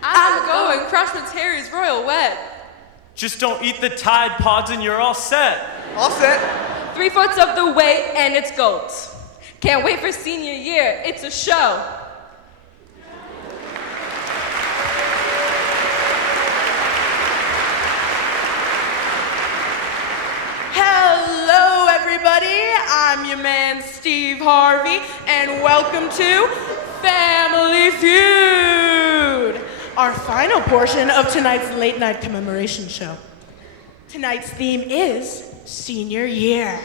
I'm going. Craftsman's hair is royal wet. Just don't eat the Tide Pods and you're all set. All set. 3/4 of the way and it's gold. Can't wait for senior year. It's a show. Hello, everybody. I'm your man, Steve Harvey, and welcome to Family Feud, our final portion of tonight's late night commemoration show. Tonight's theme is senior year.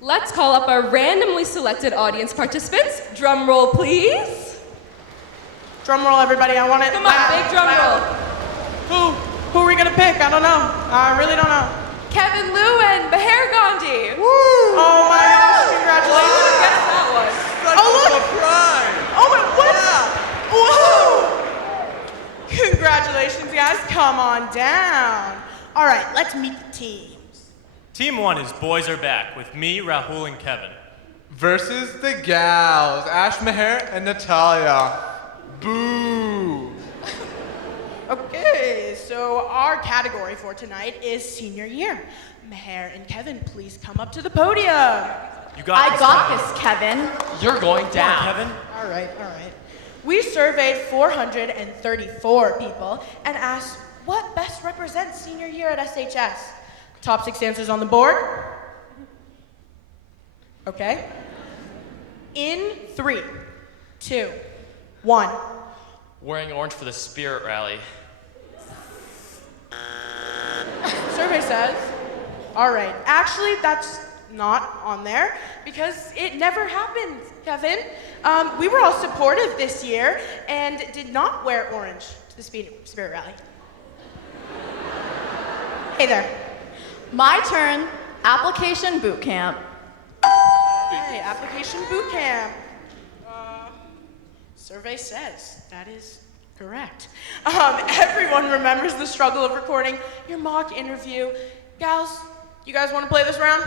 Let's call up our randomly selected audience participants. Drum roll, please. Drum roll, everybody. I want it. Come on, loud, big drum loud. roll. Who are we gonna pick? I don't know. I really don't know. Kevin Lewin, Behair Gandhi. Oh my gosh! Congratulations. Guess that was. Such Oh, look. a surprise. Oh wait, what? Whoa! Congratulations, guys. Come on down. All right, let's meet the teams. Team 1 is Boys Are Back with me, Rahul, and Kevin. Versus the gals, Ash Meher and Natalia. Boo. Okay, so our category for tonight is senior year. Meher and Kevin, please come up to the podium. You got this, Kevin. Kevin. You're going Come on, down. Kevin. All right. We surveyed 434 people and asked what best represents senior year at SHS. Top 6 answers on the board. Okay. In 3, 2, 1. Wearing orange for the spirit rally. Survey says, all right. Actually, that's not on there because it never happened, Kevin. We were all supportive this year and did not wear orange to the spirit rally. Hey there. My turn. Application boot camp. Hey, application boot camp. Survey says that is correct. Everyone remembers the struggle of recording your mock interview. Gals, you guys want to play this round?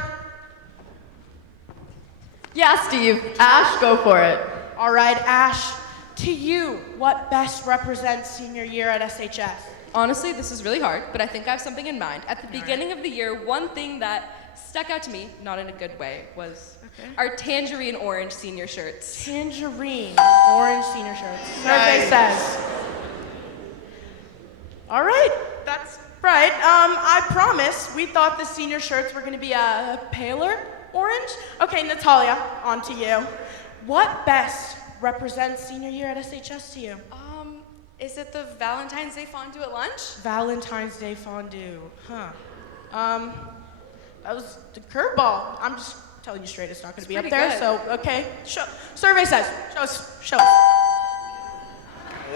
Yeah, Steve. Ash, go for it. All right, Ash, to you, what best represents senior year at SHS? Honestly, this is really hard, but I think I have something in mind. At the beginning of the year, one thing that stuck out to me, not in a good way, was our tangerine orange senior shirts. Tangerine, orange senior shirts. Survey says. All right, that's right. I promise we thought the senior shirts were going to be a paler orange. Okay, Natalia, on to you. What best represents senior year at SHS to you? Is it the Valentine's Day fondue at lunch? Valentine's Day fondue, huh? That was the curveball. I'm just telling you straight, it's not going to be up pretty there. good. So, okay. Survey says, show us.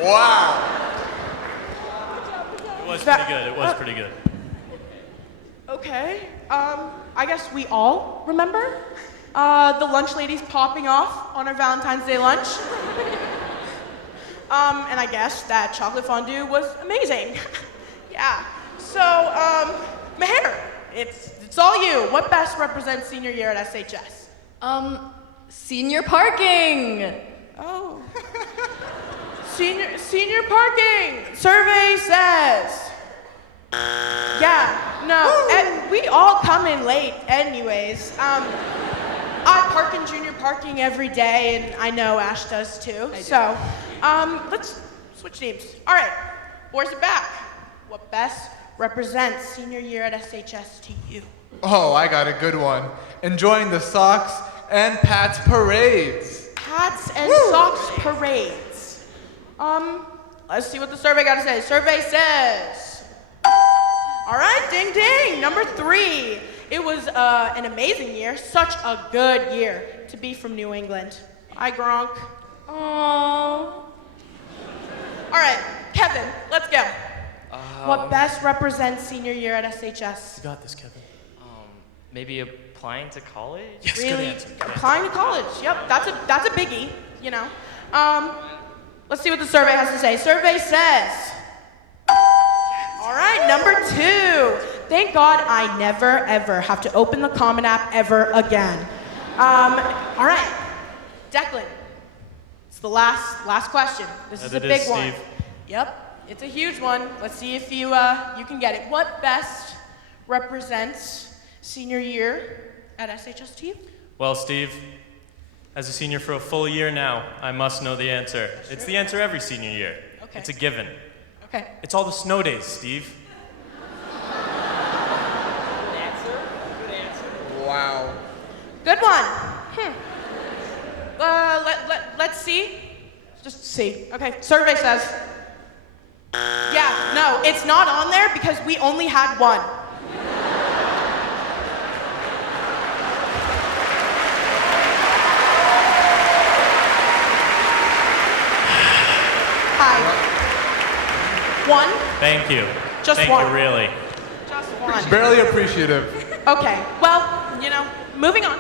Wow. It was That- pretty good. Okay. I guess we all remember the lunch ladies popping off on our Valentine's Day lunch. And I guess that chocolate fondue was amazing. Yeah. So, Meher, it's all you. What best represents senior year at SHS? Senior parking. Oh. Senior parking. Survey says. Yeah, no, and we all come in late anyways. I park in junior parking every day, and I know Ash does too. So, let's switch teams. All right, boys are back. What best represents senior year at SHS to you? Oh, I got a good one. Enjoying the socks and Pat's parades. Hats and socks parades. Let's see what the survey got to say. Survey says. All right, ding ding. Number 3. It was an amazing year. Such a good year to be from New England. Hi, Gronk. Aww. All right, Kevin, let's go. What best represents senior year at SHS? You got this, Kevin. Maybe applying to college? Yes, Really? good answer. Good answer. Applying to college. Yep, that's a biggie, you know. Let's see what the survey has to say. Survey says. All right, number 2. Thank God I never ever have to open the Common App ever again. All right, Declan. It's the last question. This is a big one. Steve. Yep, it's a huge one. Let's see if you can get it. What best represents senior year at SHS? Well, Steve, as a senior for a full year now, I must know the answer. It's the answer every senior year. Okay. It's a given. Okay. It's all the snow days, Steve. Wow. Good one. Let's see. Just see. Okay, survey says. Yeah, no, it's not on there because we only had one. Hi. One? Thank you. Just Thank one. you, really. Just one. Barely appreciative. Okay, well, moving on.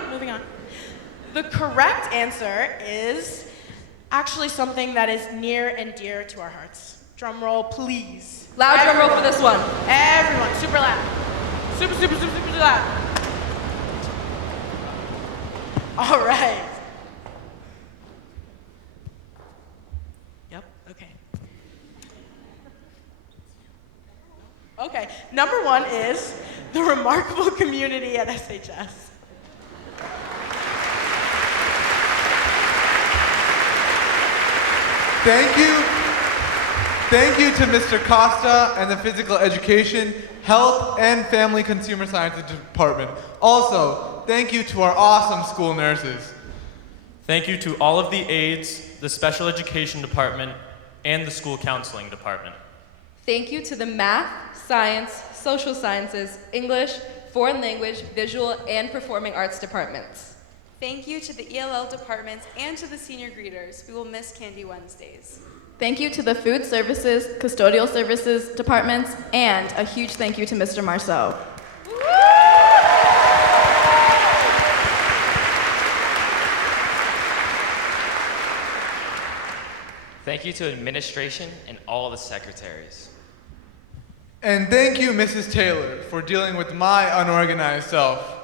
The correct answer is actually something that is near and dear to our hearts. Drum roll, please. Loud drum roll for this one. Everyone, super loud. Super loud. All right. Yep, okay. Okay, number 1 is the remarkable community at SHS. Thank you to Mr. Costa and the Physical Education, Health, and Family Consumer Sciences Department. Also, thank you to our awesome school nurses. Thank you to all of the aides, the Special Education Department, and the School Counseling Department. Thank you to the Math, Science, Social Sciences, English, Foreign Language, Visual, and Performing Arts departments. Thank you to the ELL departments and to the senior greeters. We will miss Candy Wednesdays. Thank you to the Food Services, Custodial Services departments, and a huge thank you to Mr. Marceau. Thank you to administration and all the secretaries. And thank you, Mrs. Taylor, for dealing with my unorganized self.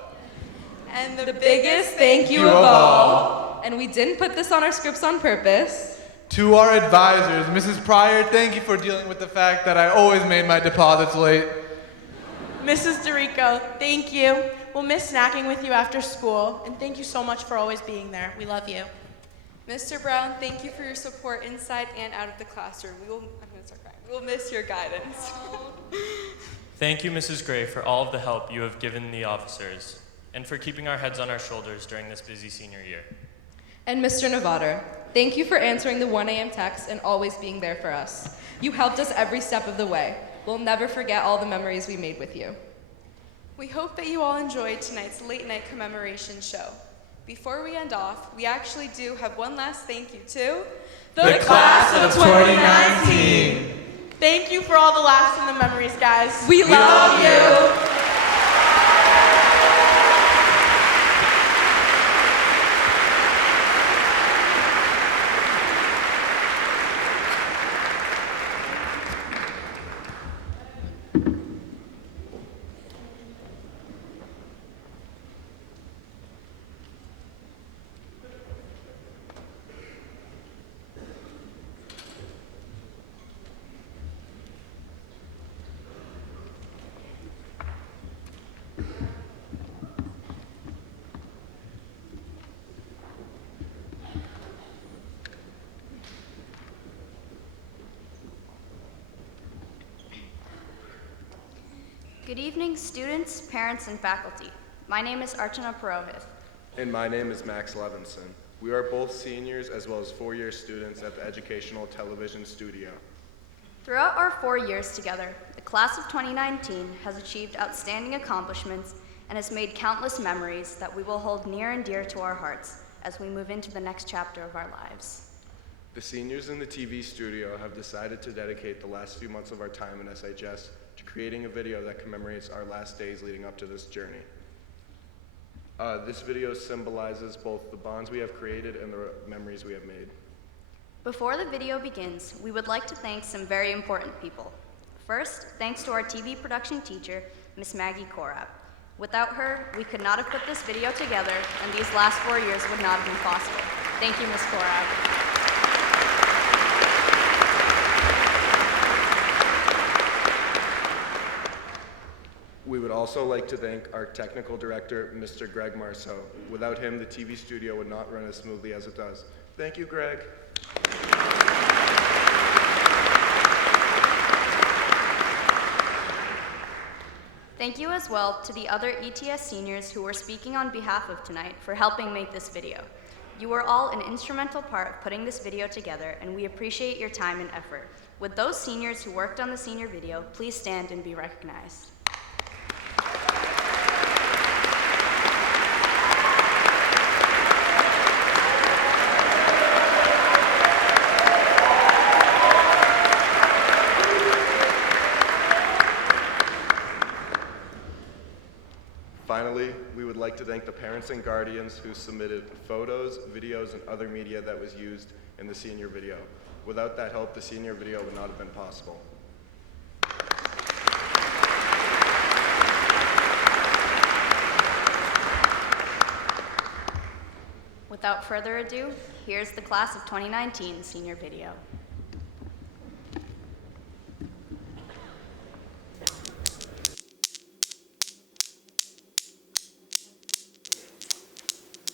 And The biggest thank you of all, and we didn't put this on our scripts on purpose. To our advisors, Mrs. Pryor, thank you for dealing with the fact that I always made my deposits late. Mrs. Dorico, thank you. We'll miss snacking with you after school, and thank you so much for always being there. We love you. Mr. Brown, thank you for your support inside and out of the classroom. I'm going to start crying. We'll miss your guidance. Thank you, Mrs. Gray, for all of the help you have given the officers, and for keeping our heads on our shoulders during this busy senior year. And Mr. Nevada, thank you for answering the 1 a.m. text and always being there for us. You helped us every step of the way. We'll never forget all the memories we made with you. We hope that you all enjoyed tonight's late night commemoration show. Before we end off, we actually do have one last thank you to The class of 2019. Thank you for all the laughs and the memories, guys. We love you. Good evening, students, parents, and faculty. My name is Archana Purohit. And my name is Max Levinson. We are both seniors as well as four-year students at the Educational Television Studio. Throughout our 4 years together, the class of 2019 has achieved outstanding accomplishments and has made countless memories that we will hold near and dear to our hearts as we move into the next chapter of our lives. The seniors in the TV studio have decided to dedicate the last few months of our time in SHS to creating a video that commemorates our last days leading up to this journey. This video symbolizes both the bonds we have created and the memories we have made. Before the video begins, we would like to thank some very important people. First, thanks to our TV production teacher, Miss Maggie Korab. Without her, we could not have put this video together, and these last 4 years would not have been possible. Thank you, Miss Korab. We would also like to thank our technical director, Mr. Greg Marceau. Without him, the TV studio would not run as smoothly as it does. Thank you, Greg. Thank you as well to the other ETS seniors who were speaking on behalf of tonight for helping make this video. You were all an instrumental part of putting this video together, and we appreciate your time and effort. Would those seniors who worked on the senior video please stand and be recognized? Finally, we would like to thank the parents and guardians who submitted photos, videos, and other media that was used in the senior video. Without that help, the senior video would not have been possible. Without further ado, here's the class of 2019 senior video.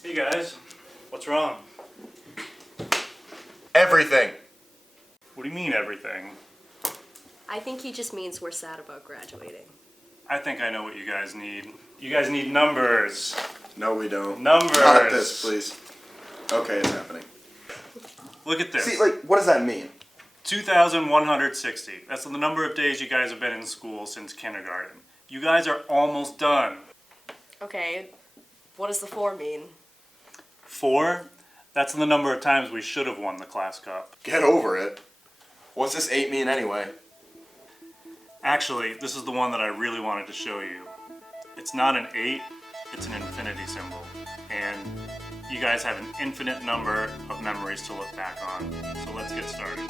Hey guys, what's wrong? Everything! What do you mean everything? I think he just means we're sad about graduating. I think I know what you guys need. You guys need numbers. No, we don't. Numbers! Not this, please. Okay, it's happening. Look at this. See, what does that mean? 2,160. That's the number of days you guys have been in school since kindergarten. You guys are almost done. Okay, what does the 4 mean? 4? That's the number of times we should have won the class cup. Get over it. What's this 8 mean anyway? Actually, this is the one that I really wanted to show you. It's not an 8, it's an infinity symbol. And you guys have an infinite number of memories to look back on. So let's get started.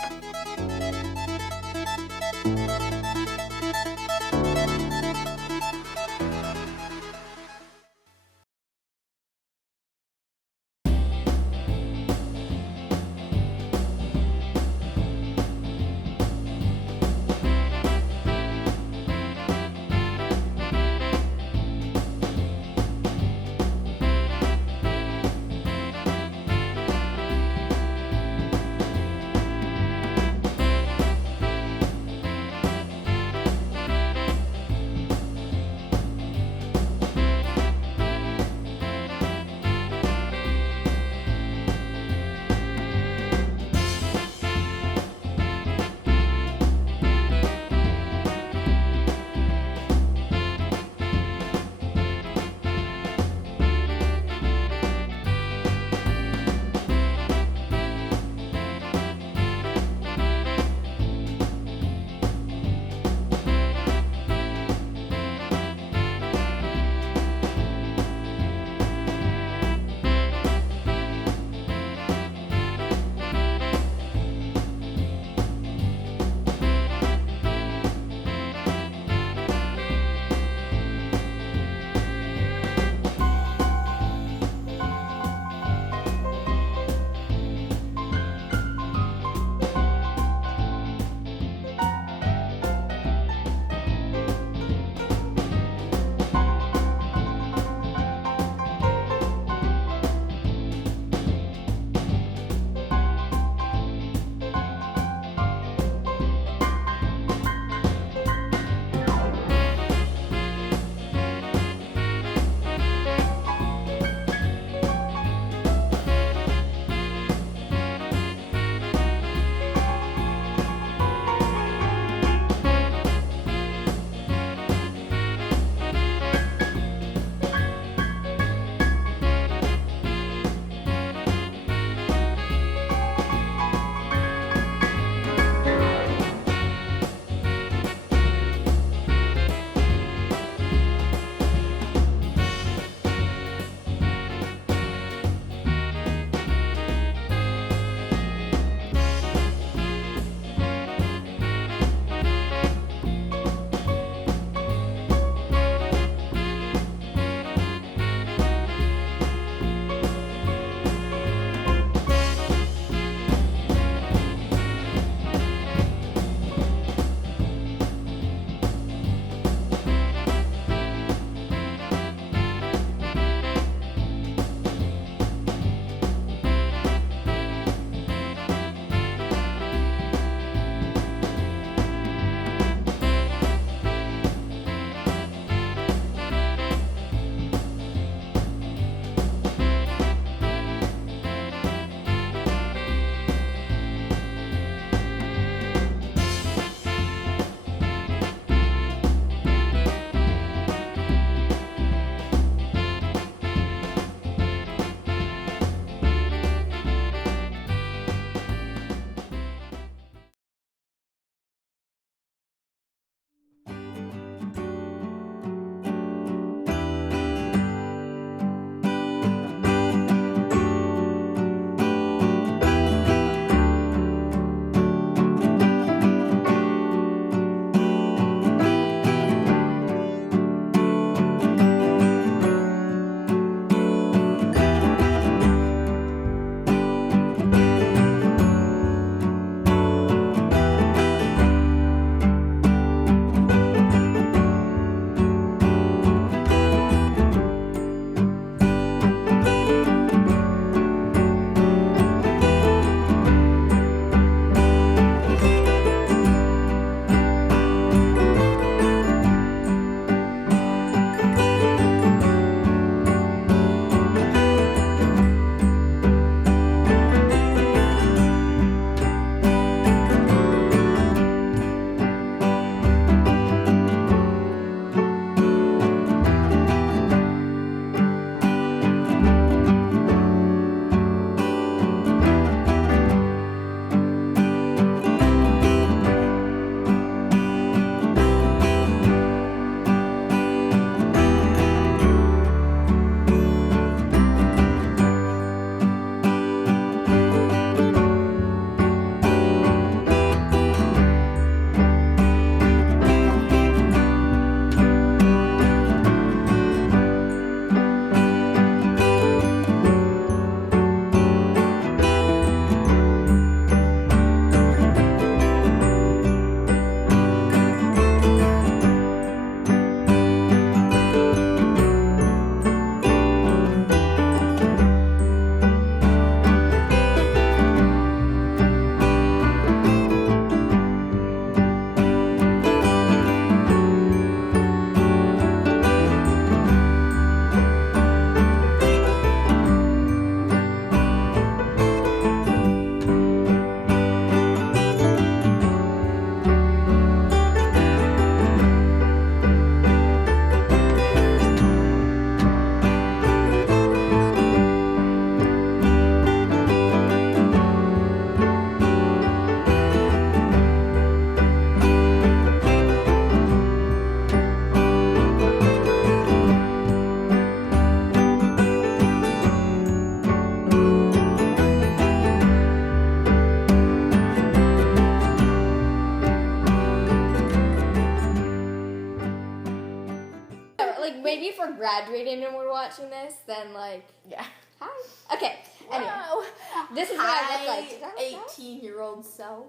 graduating and we're watching this, then like, Yeah. hi. Okay, anyway. Wow. This is what I look like. Hi, Does that make sense? 18-year-old self.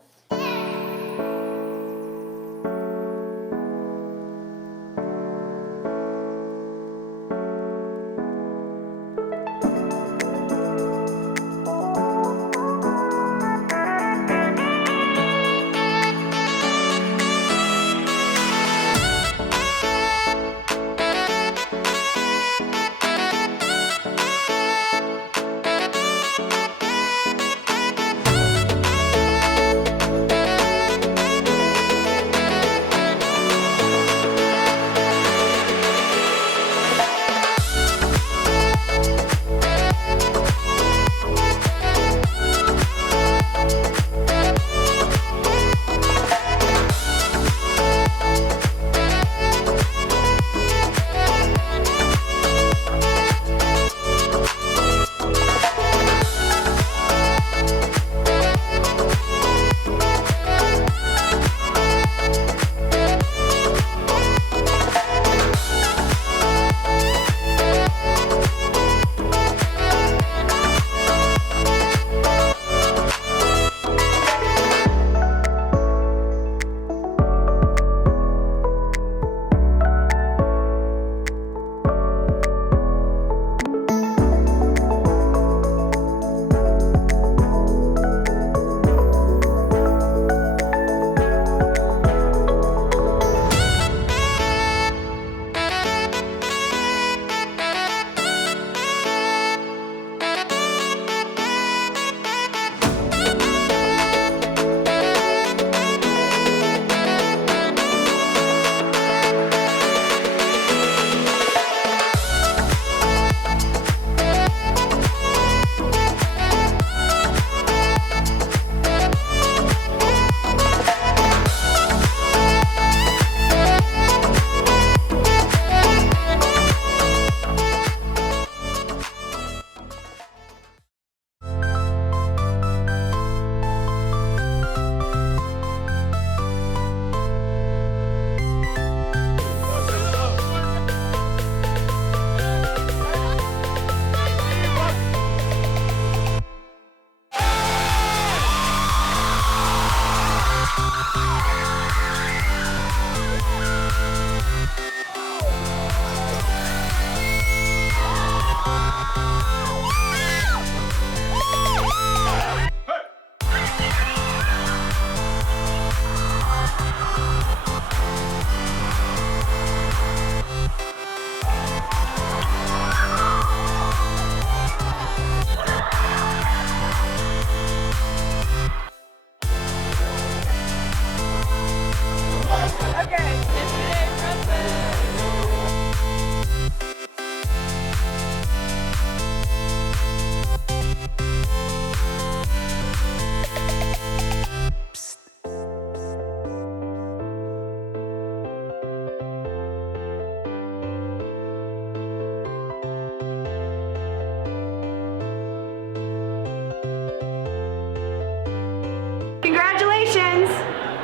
Congratulations!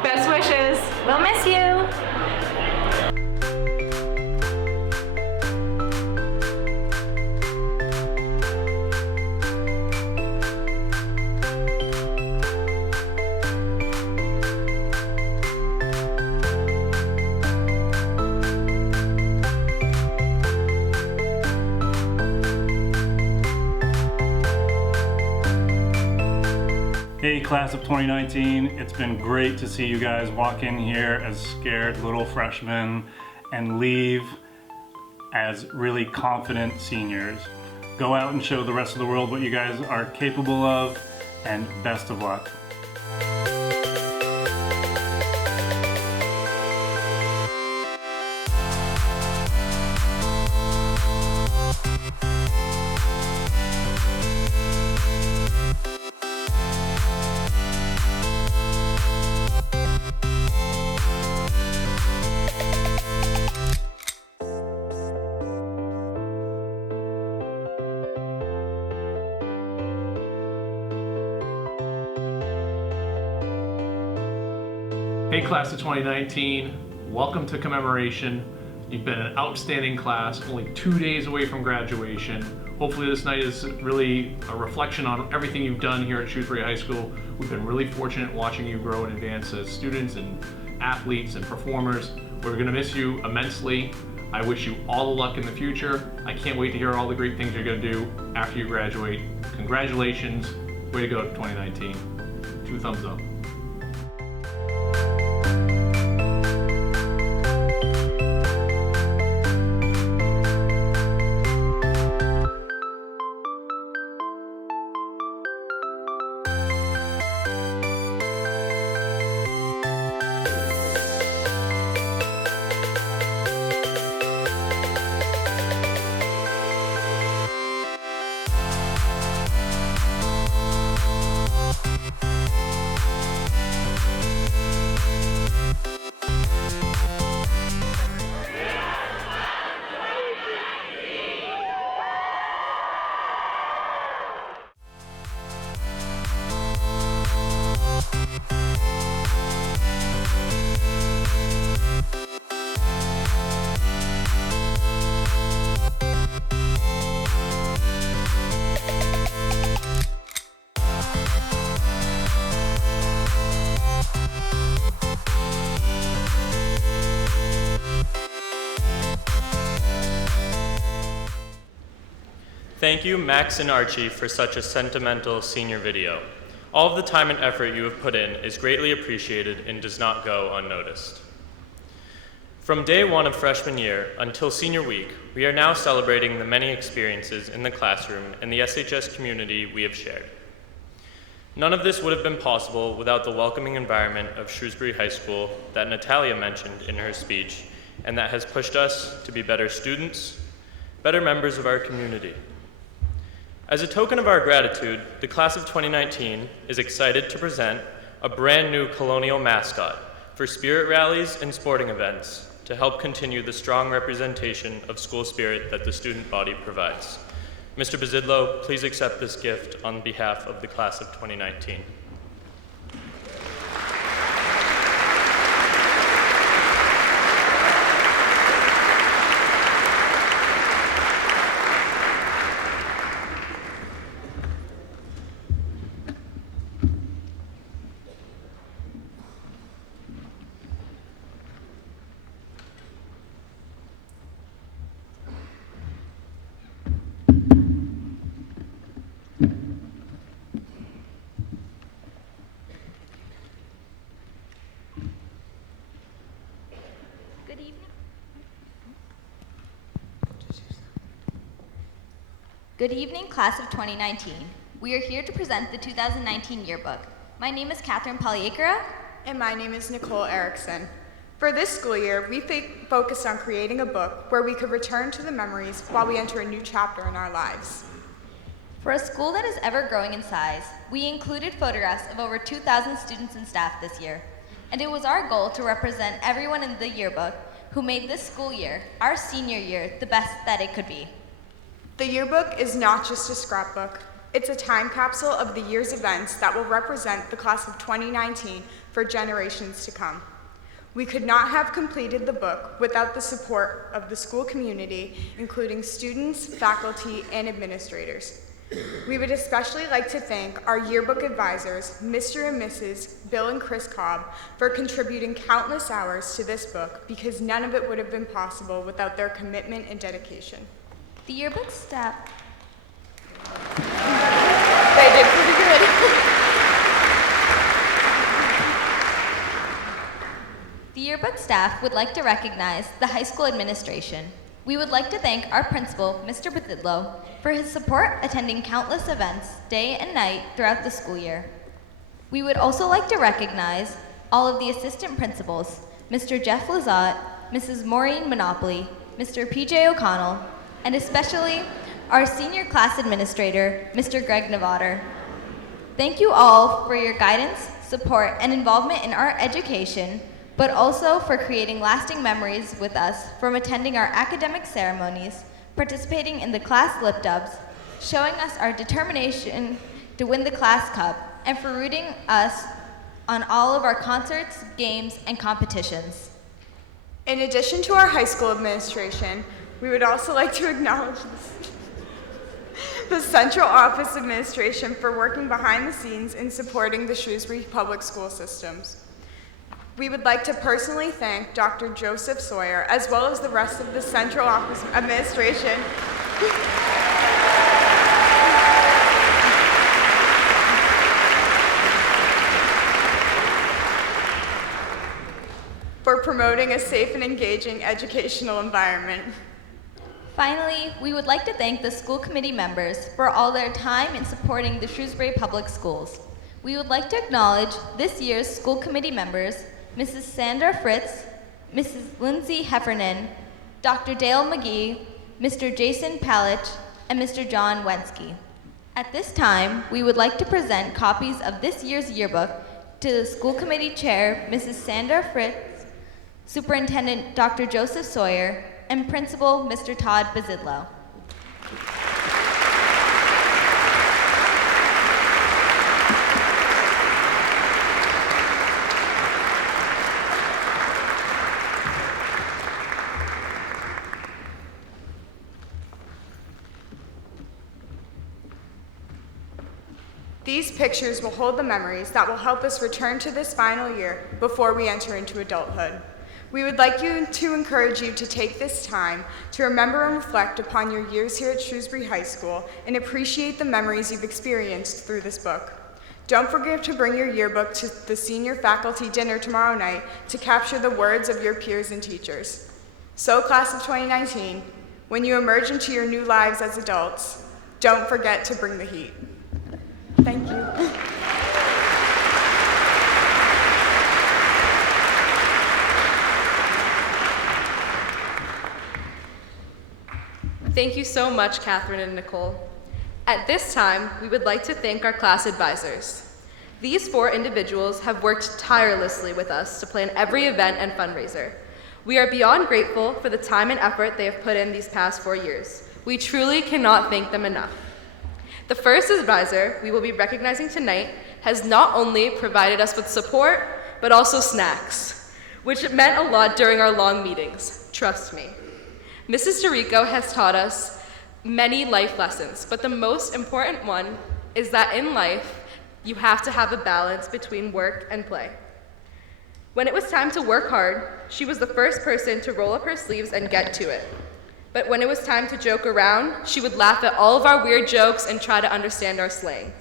Best wishes! We'll miss you! Hey, class of 2019, it's been great to see you guys walk in here as scared little freshmen and leave as really confident seniors. Go out and show the rest of the world what you guys are capable of, and best of luck. Hey class of 2019, welcome to Commemoration. You've been an outstanding class, only 2 days away from graduation. Hopefully this night is really a reflection on everything you've done here at Shrewsbury High School. We've been really fortunate watching you grow and advance as students and athletes and performers. We're gonna miss you immensely. I wish you all the luck in the future. I can't wait to hear all the great things you're gonna do after you graduate. Congratulations, way to go 2019. 2 thumbs up. Thank you, Max and Archie, for such a sentimental senior video. All of the time and effort you have put in is greatly appreciated and does not go unnoticed. From day one of freshman year until senior week, we are now celebrating the many experiences in the classroom and the SHS community we have shared. None of this would have been possible without the welcoming environment of Shrewsbury High School that Natalia mentioned in her speech, and that has pushed us to be better students, better members of our community. As a token of our gratitude, the class of 2019 is excited to present a brand new colonial mascot for spirit rallies and sporting events to help continue the strong representation of school spirit that the student body provides. Mr. Bazidlo, please accept this gift on behalf of the class of 2019. Good evening, class of 2019. We are here to present the 2019 yearbook. My name is Catherine Polyakara. And my name is Nicole Erickson. For this school year, we focused on creating a book where we could return to the memories while we enter a new chapter in our lives. For a school that is ever growing in size, we included photographs of over 2,000 students and staff this year. And it was our goal to represent everyone in the yearbook who made this school year, our senior year, the best that it could be. The yearbook is not just a scrapbook. It's a time capsule of the year's events that will represent the class of 2019 for generations to come. We could not have completed the book without the support of the school community, including students, faculty, and administrators. We would especially like to thank our yearbook advisors, Mr. and Mrs. Bill and Chris Cobb, for contributing countless hours to this book because none of it would have been possible without their commitment and dedication. The yearbook staff. They did pretty good. The yearbook staff would like to recognize the high school administration. We would like to thank our principal, Mr. Bazidlo, for his support attending countless events day and night throughout the school year. We would also like to recognize all of the assistant principals, Mr. Jeff Lazat, Mrs. Maureen Monopoly, Mr. PJ O'Connell, and especially our senior class administrator, Mr. Greg Nevader. Thank you all for your guidance, support, and involvement in our education, but also for creating lasting memories with us from attending our academic ceremonies, participating in the class lift-ups, showing us our determination to win the class cup, and for rooting us on all of our concerts, games, and competitions. In addition to our high school administration, we would also like to acknowledge the Central Office Administration for working behind the scenes in supporting the Shrewsbury public school systems. We would like to personally thank Dr. Joseph Sawyer, as well as the rest of the Central Office Administration for promoting a safe and engaging educational environment. Finally, we would like to thank the school committee members for all their time in supporting the Shrewsbury Public Schools. We would like to acknowledge this year's school committee members, Mrs. Sandra Fritz, Mrs. Lindsay Heffernan, Dr. Dale McGee, Mr. Jason Palich, and Mr. John Wensky. At this time, we would like to present copies of this year's yearbook to the school committee chair, Mrs. Sandra Fritz, Superintendent Dr. Joseph Sawyer, and Principal Mr. Todd Bazidlo. These pictures will hold the memories that will help us return to this final year before we enter into adulthood. We would like to encourage you to take this time to remember and reflect upon your years here at Shrewsbury High School and appreciate the memories you've experienced through this book. Don't forget to bring your yearbook to the senior faculty dinner tomorrow night to capture the words of your peers and teachers. So, class of 2019, when you emerge into your new lives as adults, don't forget to bring the heat. Thank you. Thank you so much, Catherine and Nicole. At this time, we would like to thank our class advisors. These 4 individuals have worked tirelessly with us to plan every event and fundraiser. We are beyond grateful for the time and effort they have put in these past 4 years. We truly cannot thank them enough. The first advisor we will be recognizing tonight has not only provided us with support, but also snacks, which meant a lot during our long meetings, trust me. Mrs. Dorico has taught us many life lessons, but the most important one is that in life, you have to have a balance between work and play. When it was time to work hard, she was the first person to roll up her sleeves and get to it. But when it was time to joke around, she would laugh at all of our weird jokes and try to understand our slang.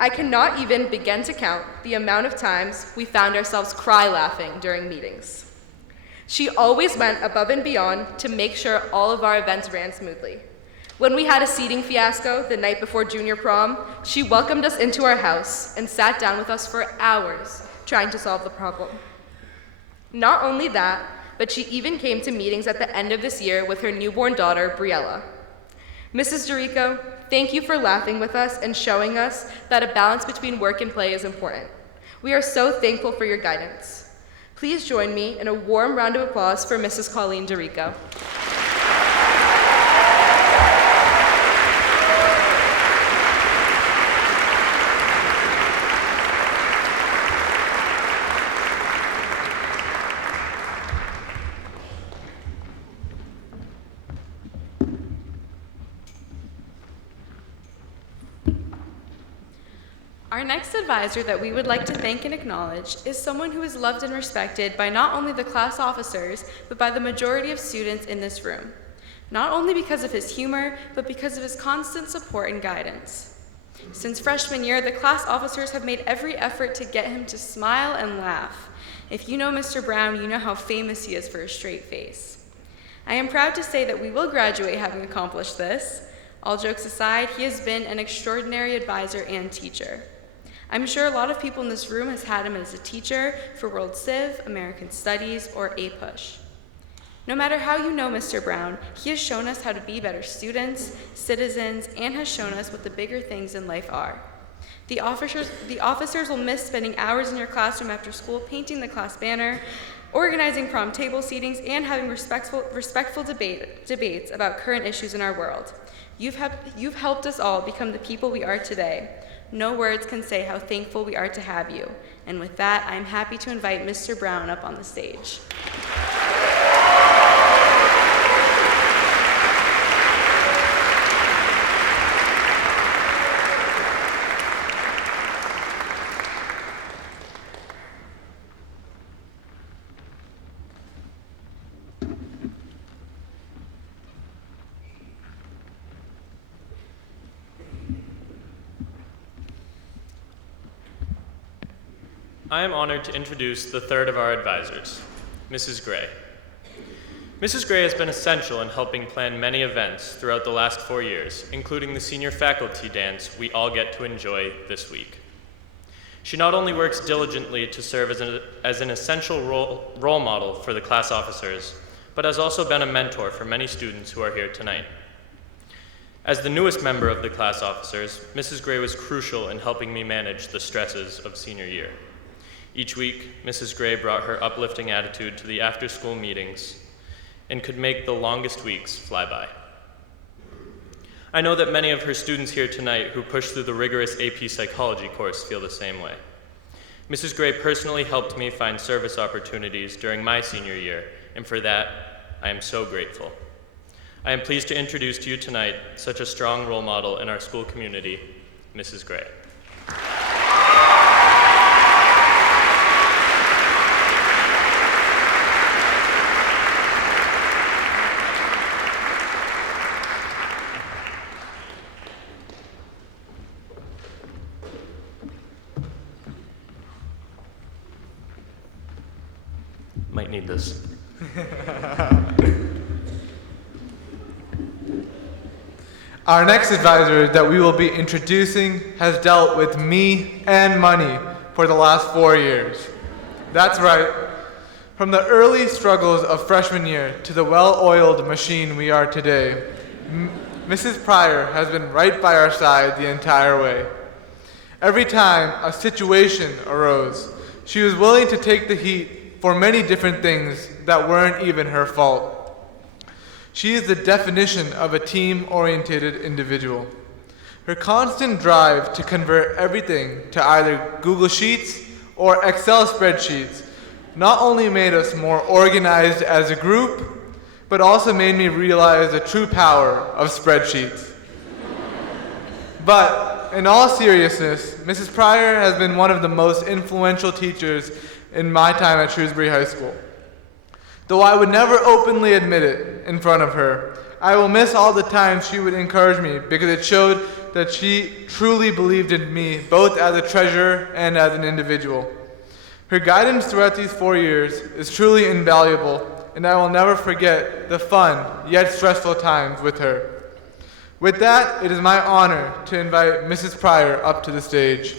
I cannot even begin to count the amount of times we found ourselves cry laughing during meetings. She always went above and beyond to make sure all of our events ran smoothly. When we had a seating fiasco the night before junior prom, she welcomed us into our house and sat down with us for hours trying to solve the problem. Not only that, but she even came to meetings at the end of this year with her newborn daughter, Briella. Mrs. Dorico, thank you for laughing with us and showing us that a balance between work and play is important. We are so thankful for your guidance. Please join me in a warm round of applause for Mrs. Colleen Dorico. Our next advisor that we would like to thank and acknowledge is someone who is loved and respected by not only the class officers, but by the majority of students in this room. Not only because of his humor, but because of his constant support and guidance. Since freshman year, the class officers have made every effort to get him to smile and laugh. If you know Mr. Brown, you know how famous he is for his straight face. I am proud to say that we will graduate having accomplished this. All jokes aside, he has been an extraordinary advisor and teacher. I'm sure a lot of people in this room has had him as a teacher for World Civ, American Studies, or APUSH. No matter how you know Mr. Brown, he has shown us how to be better students, citizens, and has shown us what the bigger things in life are. The officers will miss spending hours in your classroom after school painting the class banner, organizing prom table seatings, and having respectful debates about current issues in our world. You've helped us all become the people we are today. No words can say how thankful we are to have you. And with that, I'm happy to invite Mr. Brown up on the stage. I am honored to introduce the third of our advisors, Mrs. Gray. Mrs. Gray has been essential in helping plan many events throughout the last 4 years, including the senior faculty dance we all get to enjoy this week. She not only works diligently to serve as an essential role model for the class officers, but has also been a mentor for many students who are here tonight. As the newest member of the class officers, Mrs. Gray was crucial in helping me manage the stresses of senior year. Each week, Mrs. Gray brought her uplifting attitude to the after-school meetings and could make the longest weeks fly by. I know that many of her students here tonight who pushed through the rigorous AP Psychology course feel the same way. Mrs. Gray personally helped me find service opportunities during my senior year, and for that, I am so grateful. I am pleased to introduce to you tonight such a strong role model in our school community, Mrs. Gray. Might need this. Our next advisor that we will be introducing has dealt with me and money for the last 4 years. That's right. From the early struggles of freshman year to the well-oiled machine we are today, Mrs. Pryor has been right by our side the entire way. Every time a situation arose, she was willing to take the heat for many different things that weren't even her fault. She is the definition of a team-oriented individual. Her constant drive to convert everything to either Google Sheets or Excel spreadsheets not only made us more organized as a group, but also made me realize the true power of spreadsheets. But in all seriousness, Mrs. Pryor has been one of the most influential teachers in my time at Shrewsbury High School. Though I would never openly admit it in front of her, I will miss all the times she would encourage me because it showed that she truly believed in me, both as a treasurer and as an individual. Her guidance throughout these 4 years is truly invaluable, and I will never forget the fun yet stressful times with her. With that, it is my honor to invite Mrs. Pryor up to the stage.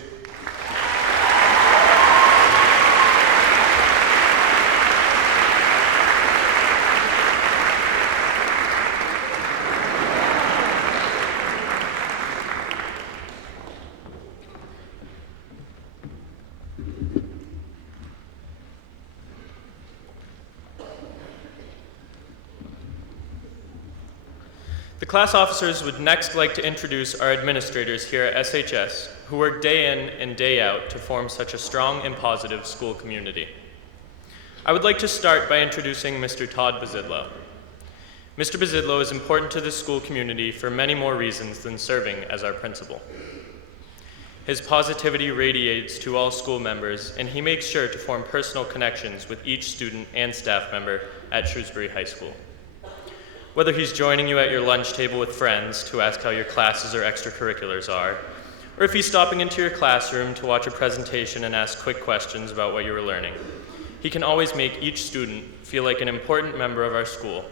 The class officers would next like to introduce our administrators here at SHS, who work day in and day out to form such a strong and positive school community. I would like to start by introducing Mr. Todd Bazidlo. Mr. Bazidlo is important to the school community for many more reasons than serving as our principal. His positivity radiates to all school members, and he makes sure to form personal connections with each student and staff member at Shrewsbury High School. Whether he's joining you at your lunch table with friends to ask how your classes or extracurriculars are, or if he's stopping into your classroom to watch a presentation and ask quick questions about what you were learning, he can always make each student feel like an important member of our school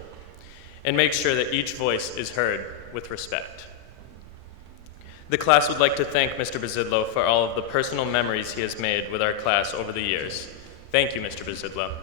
and make sure that each voice is heard with respect. The class would like to thank Mr. Bazidlo for all of the personal memories he has made with our class over the years. Thank you, Mr. Bazidlo.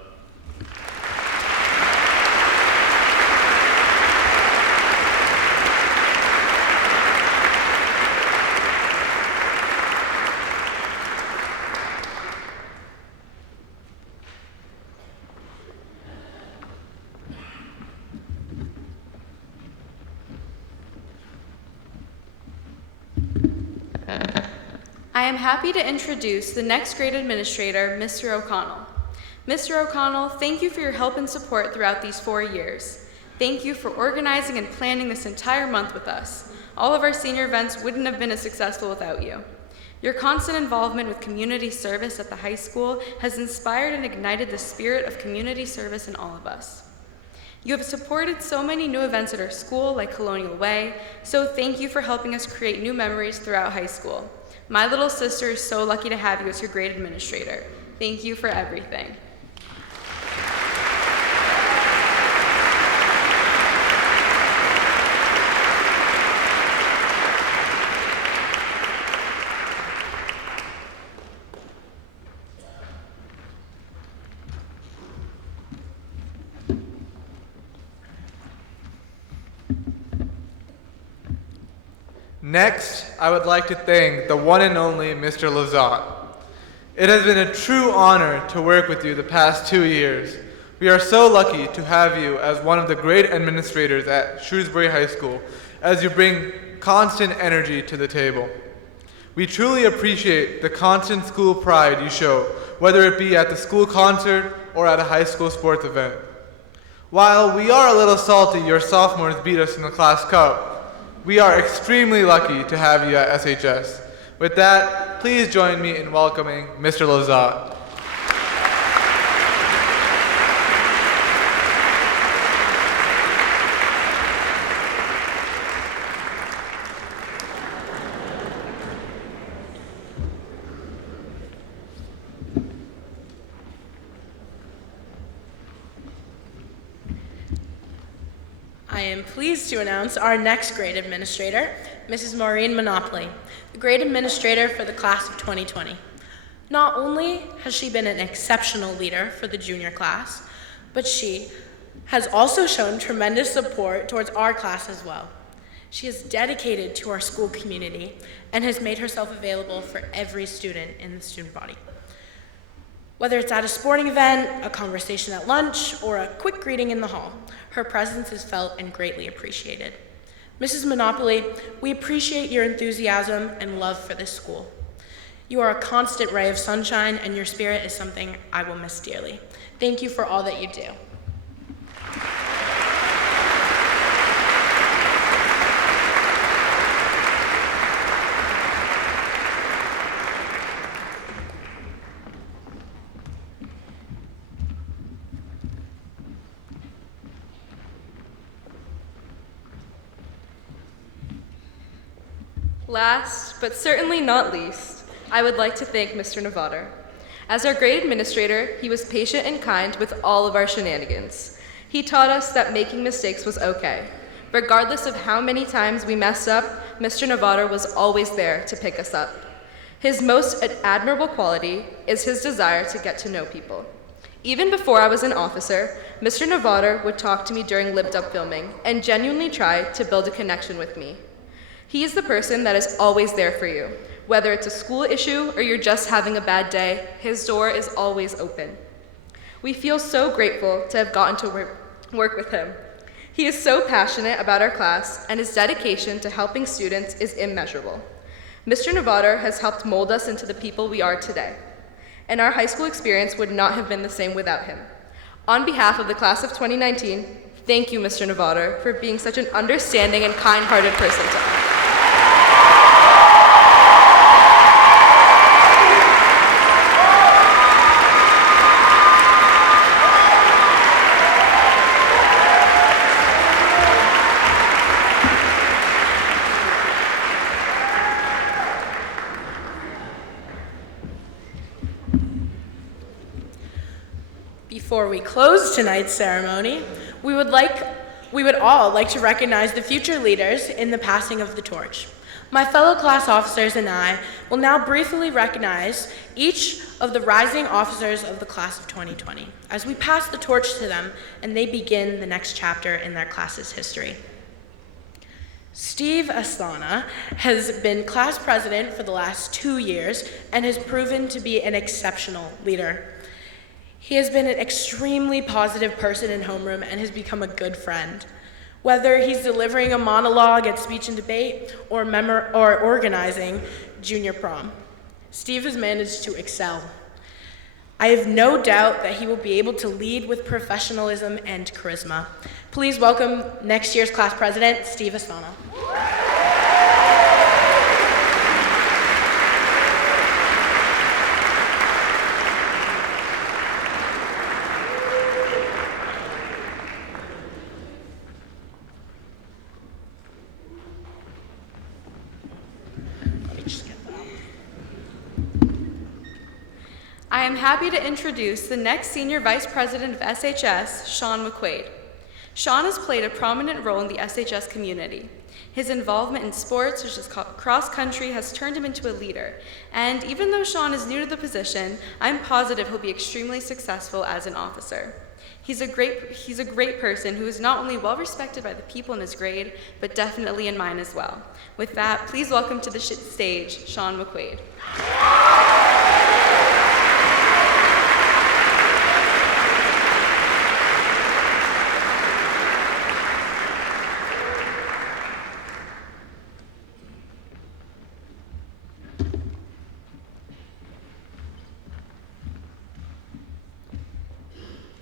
I am happy to introduce the next grade administrator, Mr. O'Connell. Mr. O'Connell, thank you for your help and support throughout these 4 years. Thank you for organizing and planning this entire month with us. All of our senior events wouldn't have been as successful without you. Your constant involvement with community service at the high school has inspired and ignited the spirit of community service in all of us. You have supported so many new events at our school, like Colonial Way, so thank you for helping us create new memories throughout high school. My little sister is so lucky to have you as her grade administrator. Thank you for everything. Next, I would like to thank the one and only Mr. Lazat. It has been a true honor to work with you the past 2 years. We are so lucky to have you as one of the great administrators at Shrewsbury High School, as you bring constant energy to the table. We truly appreciate the constant school pride you show, whether it be at the school concert or at a high school sports event. While we are a little salty your sophomores beat us in the class cup, we are extremely lucky to have you at SHS. With that, please join me in welcoming Mr. Lazat. I am pleased to announce our next grade administrator, Mrs. Maureen Monopoly, the grade administrator for the class of 2020. Not only has she been an exceptional leader for the junior class, but she has also shown tremendous support towards our class as well. She is dedicated to our school community and has made herself available for every student in the student body. Whether it's at a sporting event, a conversation at lunch, or a quick greeting in the hall, her presence is felt and greatly appreciated. Mrs. Monopoly, we appreciate your enthusiasm and love for this school. You are a constant ray of sunshine, and your spirit is something I will miss dearly. Thank you for all that you do. Last, but certainly not least, I would like to thank Mr. Nevada. As our grade administrator, he was patient and kind with all of our shenanigans. He taught us that making mistakes was okay. Regardless of how many times we messed up, Mr. Nevada was always there to pick us up. His most admirable quality is his desire to get to know people. Even before I was an officer, Mr. Nevada would talk to me during Libbed Up filming and genuinely try to build a connection with me. He is the person that is always there for you. Whether it's a school issue or you're just having a bad day, his door is always open. We feel so grateful to have gotten to work with him. He is so passionate about our class, and his dedication to helping students is immeasurable. Mr. Nevada has helped mold us into the people we are today, and our high school experience would not have been the same without him. On behalf of the class of 2019, thank you, Mr. Nevada, for being such an understanding and kind-hearted person to us. Before we close tonight's ceremony, we would all like to recognize the future leaders in the passing of the torch. My fellow class officers and I will now briefly recognize each of the rising officers of the class of 2020 as we pass the torch to them and they begin the next chapter in their class's history. Steve Astana has been class president for the last 2 years and has proven to be an exceptional leader. He has been an extremely positive person in homeroom and has become a good friend. Whether he's delivering a monologue at speech and debate or organizing junior prom, Steve has managed to excel. I have no doubt that he will be able to lead with professionalism and charisma. Please welcome next year's class president, Steve Astana. I am happy to introduce the next Senior Vice President of SHS, Sean McQuaid. Sean has played a prominent role in the SHS community. His involvement in sports, such as cross country, has turned him into a leader. And even though Sean is new to the position, I'm positive he'll be extremely successful as an officer. He's a great person who is not only well respected by the people in his grade, but definitely in mine as well. With that, please welcome to the stage, Sean McQuaid.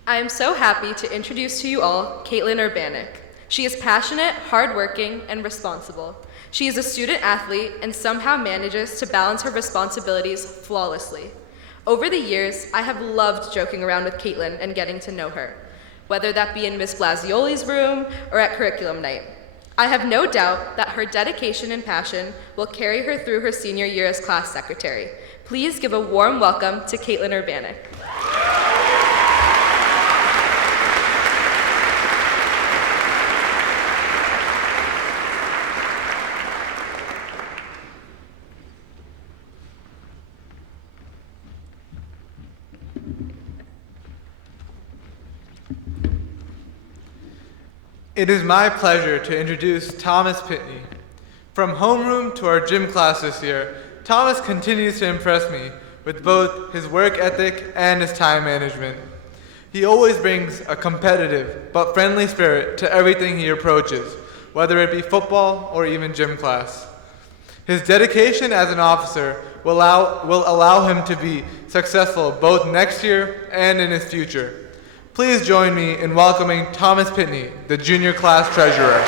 I am so happy to introduce to you all Caitlin Urbanik. She is passionate, hardworking, and responsible. She is a student athlete and somehow manages to balance her responsibilities flawlessly. Over the years, I have loved joking around with Caitlin and getting to know her, whether that be in Miss Blasioli's room or at curriculum night. I have no doubt that her dedication and passion will carry her through her senior year as class secretary. Please give a warm welcome to Caitlin Urbanik. It is my pleasure to introduce Thomas Pitney. From homeroom to our gym class this year, Thomas continues to impress me with both his work ethic and his time management. He always brings a competitive but friendly spirit to everything he approaches, whether it be football or even gym class. His dedication as an officer will allow him to be successful both next year and in his future. Please join me in welcoming Thomas Pitney, the junior class treasurer.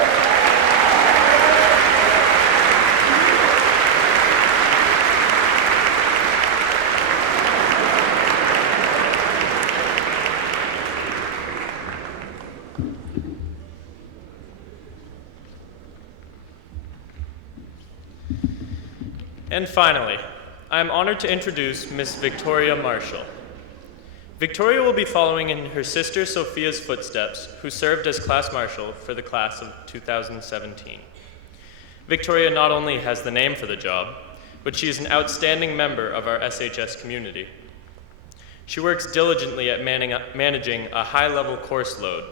And finally, I am honored to introduce Miss Victoria Marshall. Victoria will be following in her sister Sophia's footsteps, who served as class marshal for the class of 2017. Victoria not only has the name for the job, but she is an outstanding member of our SHS community. She works diligently at managing a high-level course load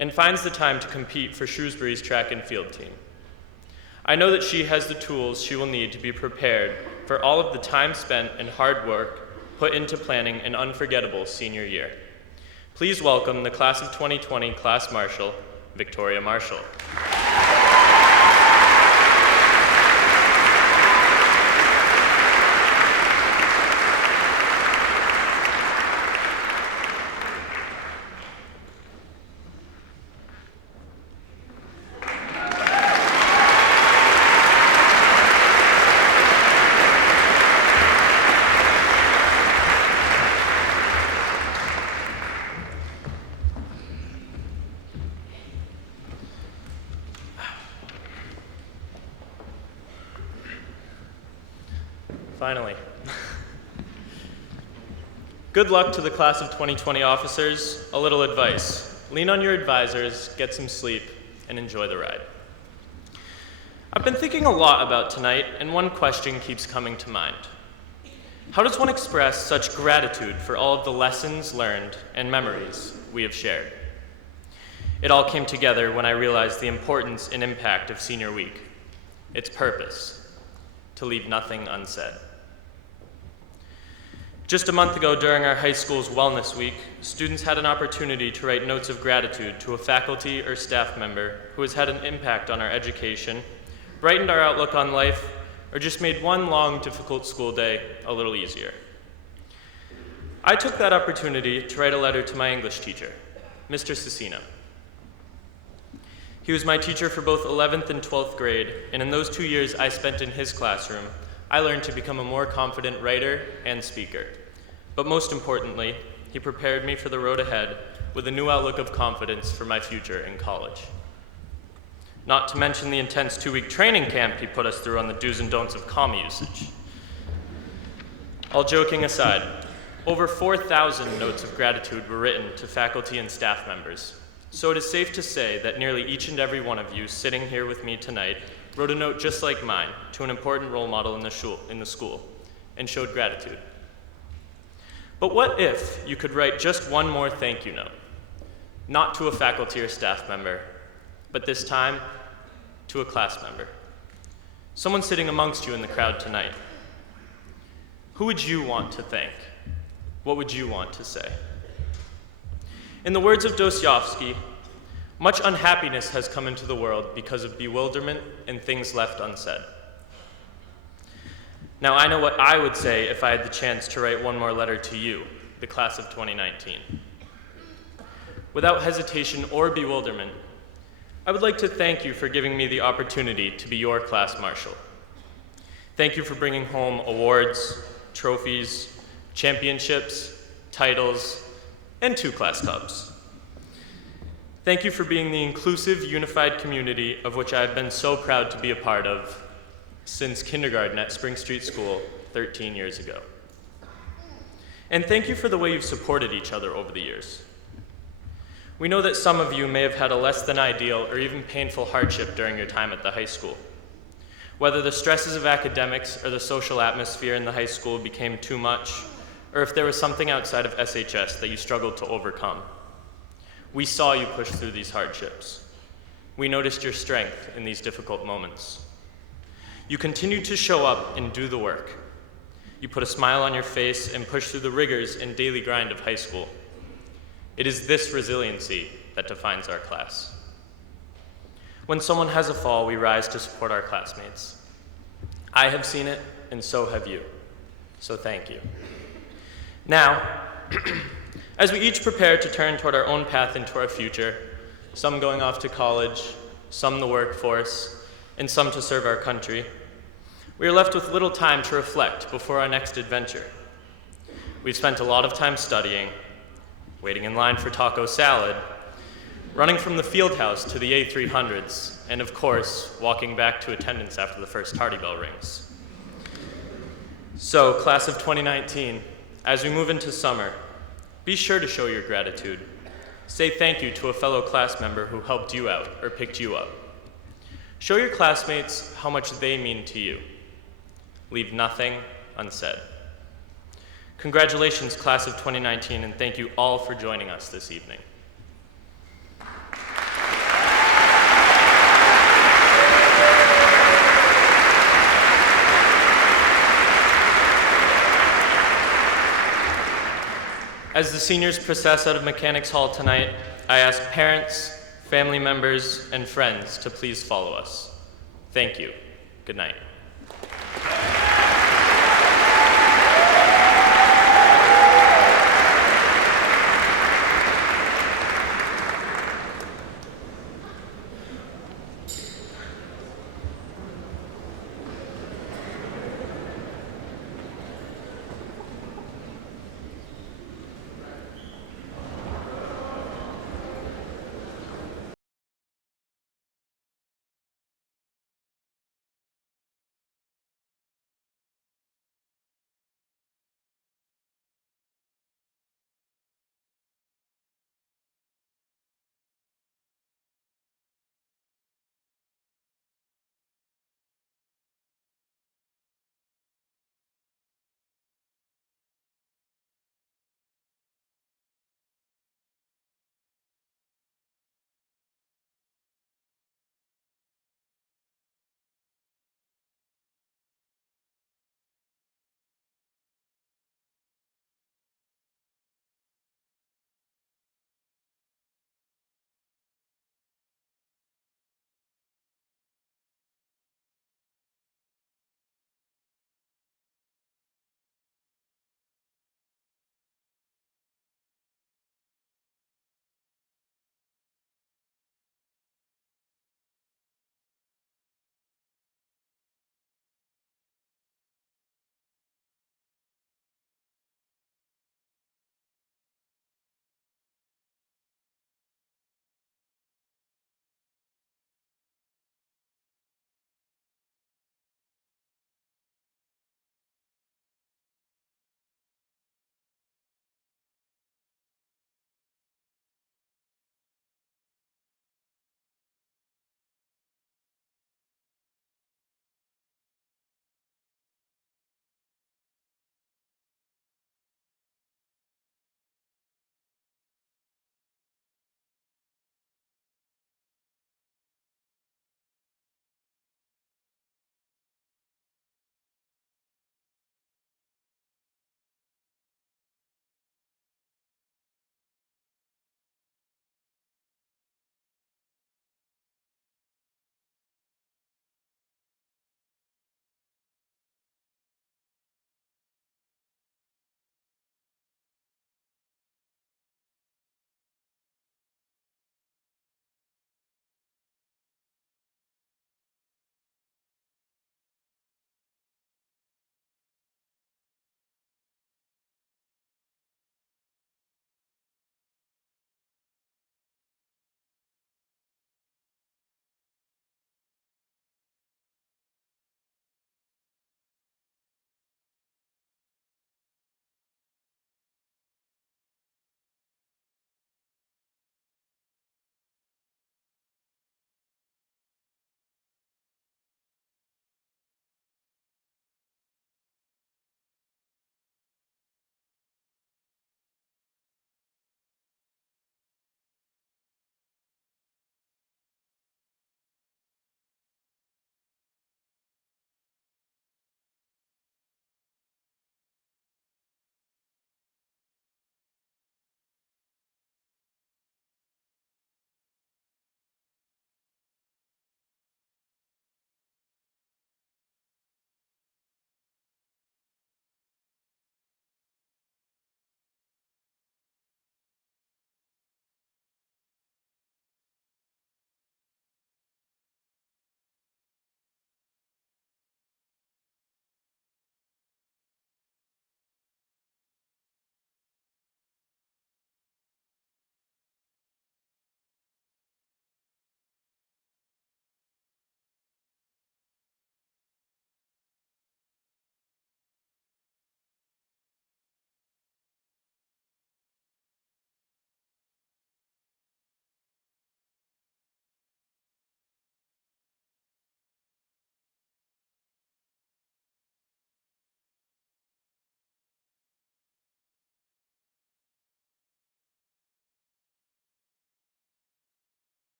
and finds the time to compete for Shrewsbury's track and field team. I know that she has the tools she will need to be prepared for all of the time spent and hard work put into planning an unforgettable senior year. Please welcome the class of 2020 class marshal, Victoria Marshall. Finally. Good luck to the class of 2020 officers. A little advice. Lean on your advisors, get some sleep, and enjoy the ride. I've been thinking a lot about tonight, and one question keeps coming to mind. How does one express such gratitude for all of the lessons learned and memories we have shared? It all came together when I realized the importance and impact of senior week. Its purpose, to leave nothing unsaid. Just a month ago, during our high school's Wellness Week, students had an opportunity to write notes of gratitude to a faculty or staff member who has had an impact on our education, brightened our outlook on life, or just made one long, difficult school day a little easier. I took that opportunity to write a letter to my English teacher, Mr. Cicino. He was my teacher for both 11th and 12th grade, and in those 2 years I spent in his classroom, I learned to become a more confident writer and speaker. But most importantly, he prepared me for the road ahead with a new outlook of confidence for my future in college. Not to mention the intense 2-week training camp he put us through on the do's and don'ts of comma usage. All joking aside, Over 4,000 notes of gratitude were written to faculty and staff members, so it is safe to say that nearly each and every one of you sitting here with me tonight wrote a note just like mine to an important role model in the school and showed gratitude. But what if you could write just one more thank you note? Not to a faculty or staff member, but this time to a class member. Someone sitting amongst you in the crowd tonight. Who would you want to thank? What would you want to say? In the words of Dostoevsky, much unhappiness has come into the world because of bewilderment and things left unsaid. Now, I know what I would say if I had the chance to write one more letter to you, the class of 2019. Without hesitation or bewilderment, I would like to thank you for giving me the opportunity to be your class marshal. Thank you for bringing home awards, trophies, championships, titles, and 2 class cups. Thank you for being the inclusive, unified community of which I have been so proud to be a part of since kindergarten at Spring Street School 13 years ago. And thank you for the way you've supported each other over the years. We know that some of you may have had a less than ideal or even painful hardship during your time at the high school. Whether the stresses of academics or the social atmosphere in the high school became too much, or if there was something outside of SHS that you struggled to overcome. We saw you push through these hardships. We noticed your strength in these difficult moments. You continued to show up and do the work. You put a smile on your face and pushed through the rigors and daily grind of high school. It is this resiliency that defines our class. When someone has a fall, we rise to support our classmates. I have seen it, and so have you. So thank you. Now, as we each prepare to turn toward our own path into our future, some going off to college, some the workforce, and some to serve our country, we are left with little time to reflect before our next adventure. We've spent a lot of time studying, waiting in line for taco salad, running from the field house to the A300s, and of course, walking back to attendance after the first tardy bell rings. So, class of 2019, as we move into summer, be sure to show your gratitude. Say thank you to a fellow class member who helped you out or picked you up. Show your classmates how much they mean to you. Leave nothing unsaid. Congratulations, class of 2019, and thank you all for joining us this evening. As the seniors process out of Mechanics Hall tonight, I ask parents, family members, and friends to please follow us. Thank you. Good night.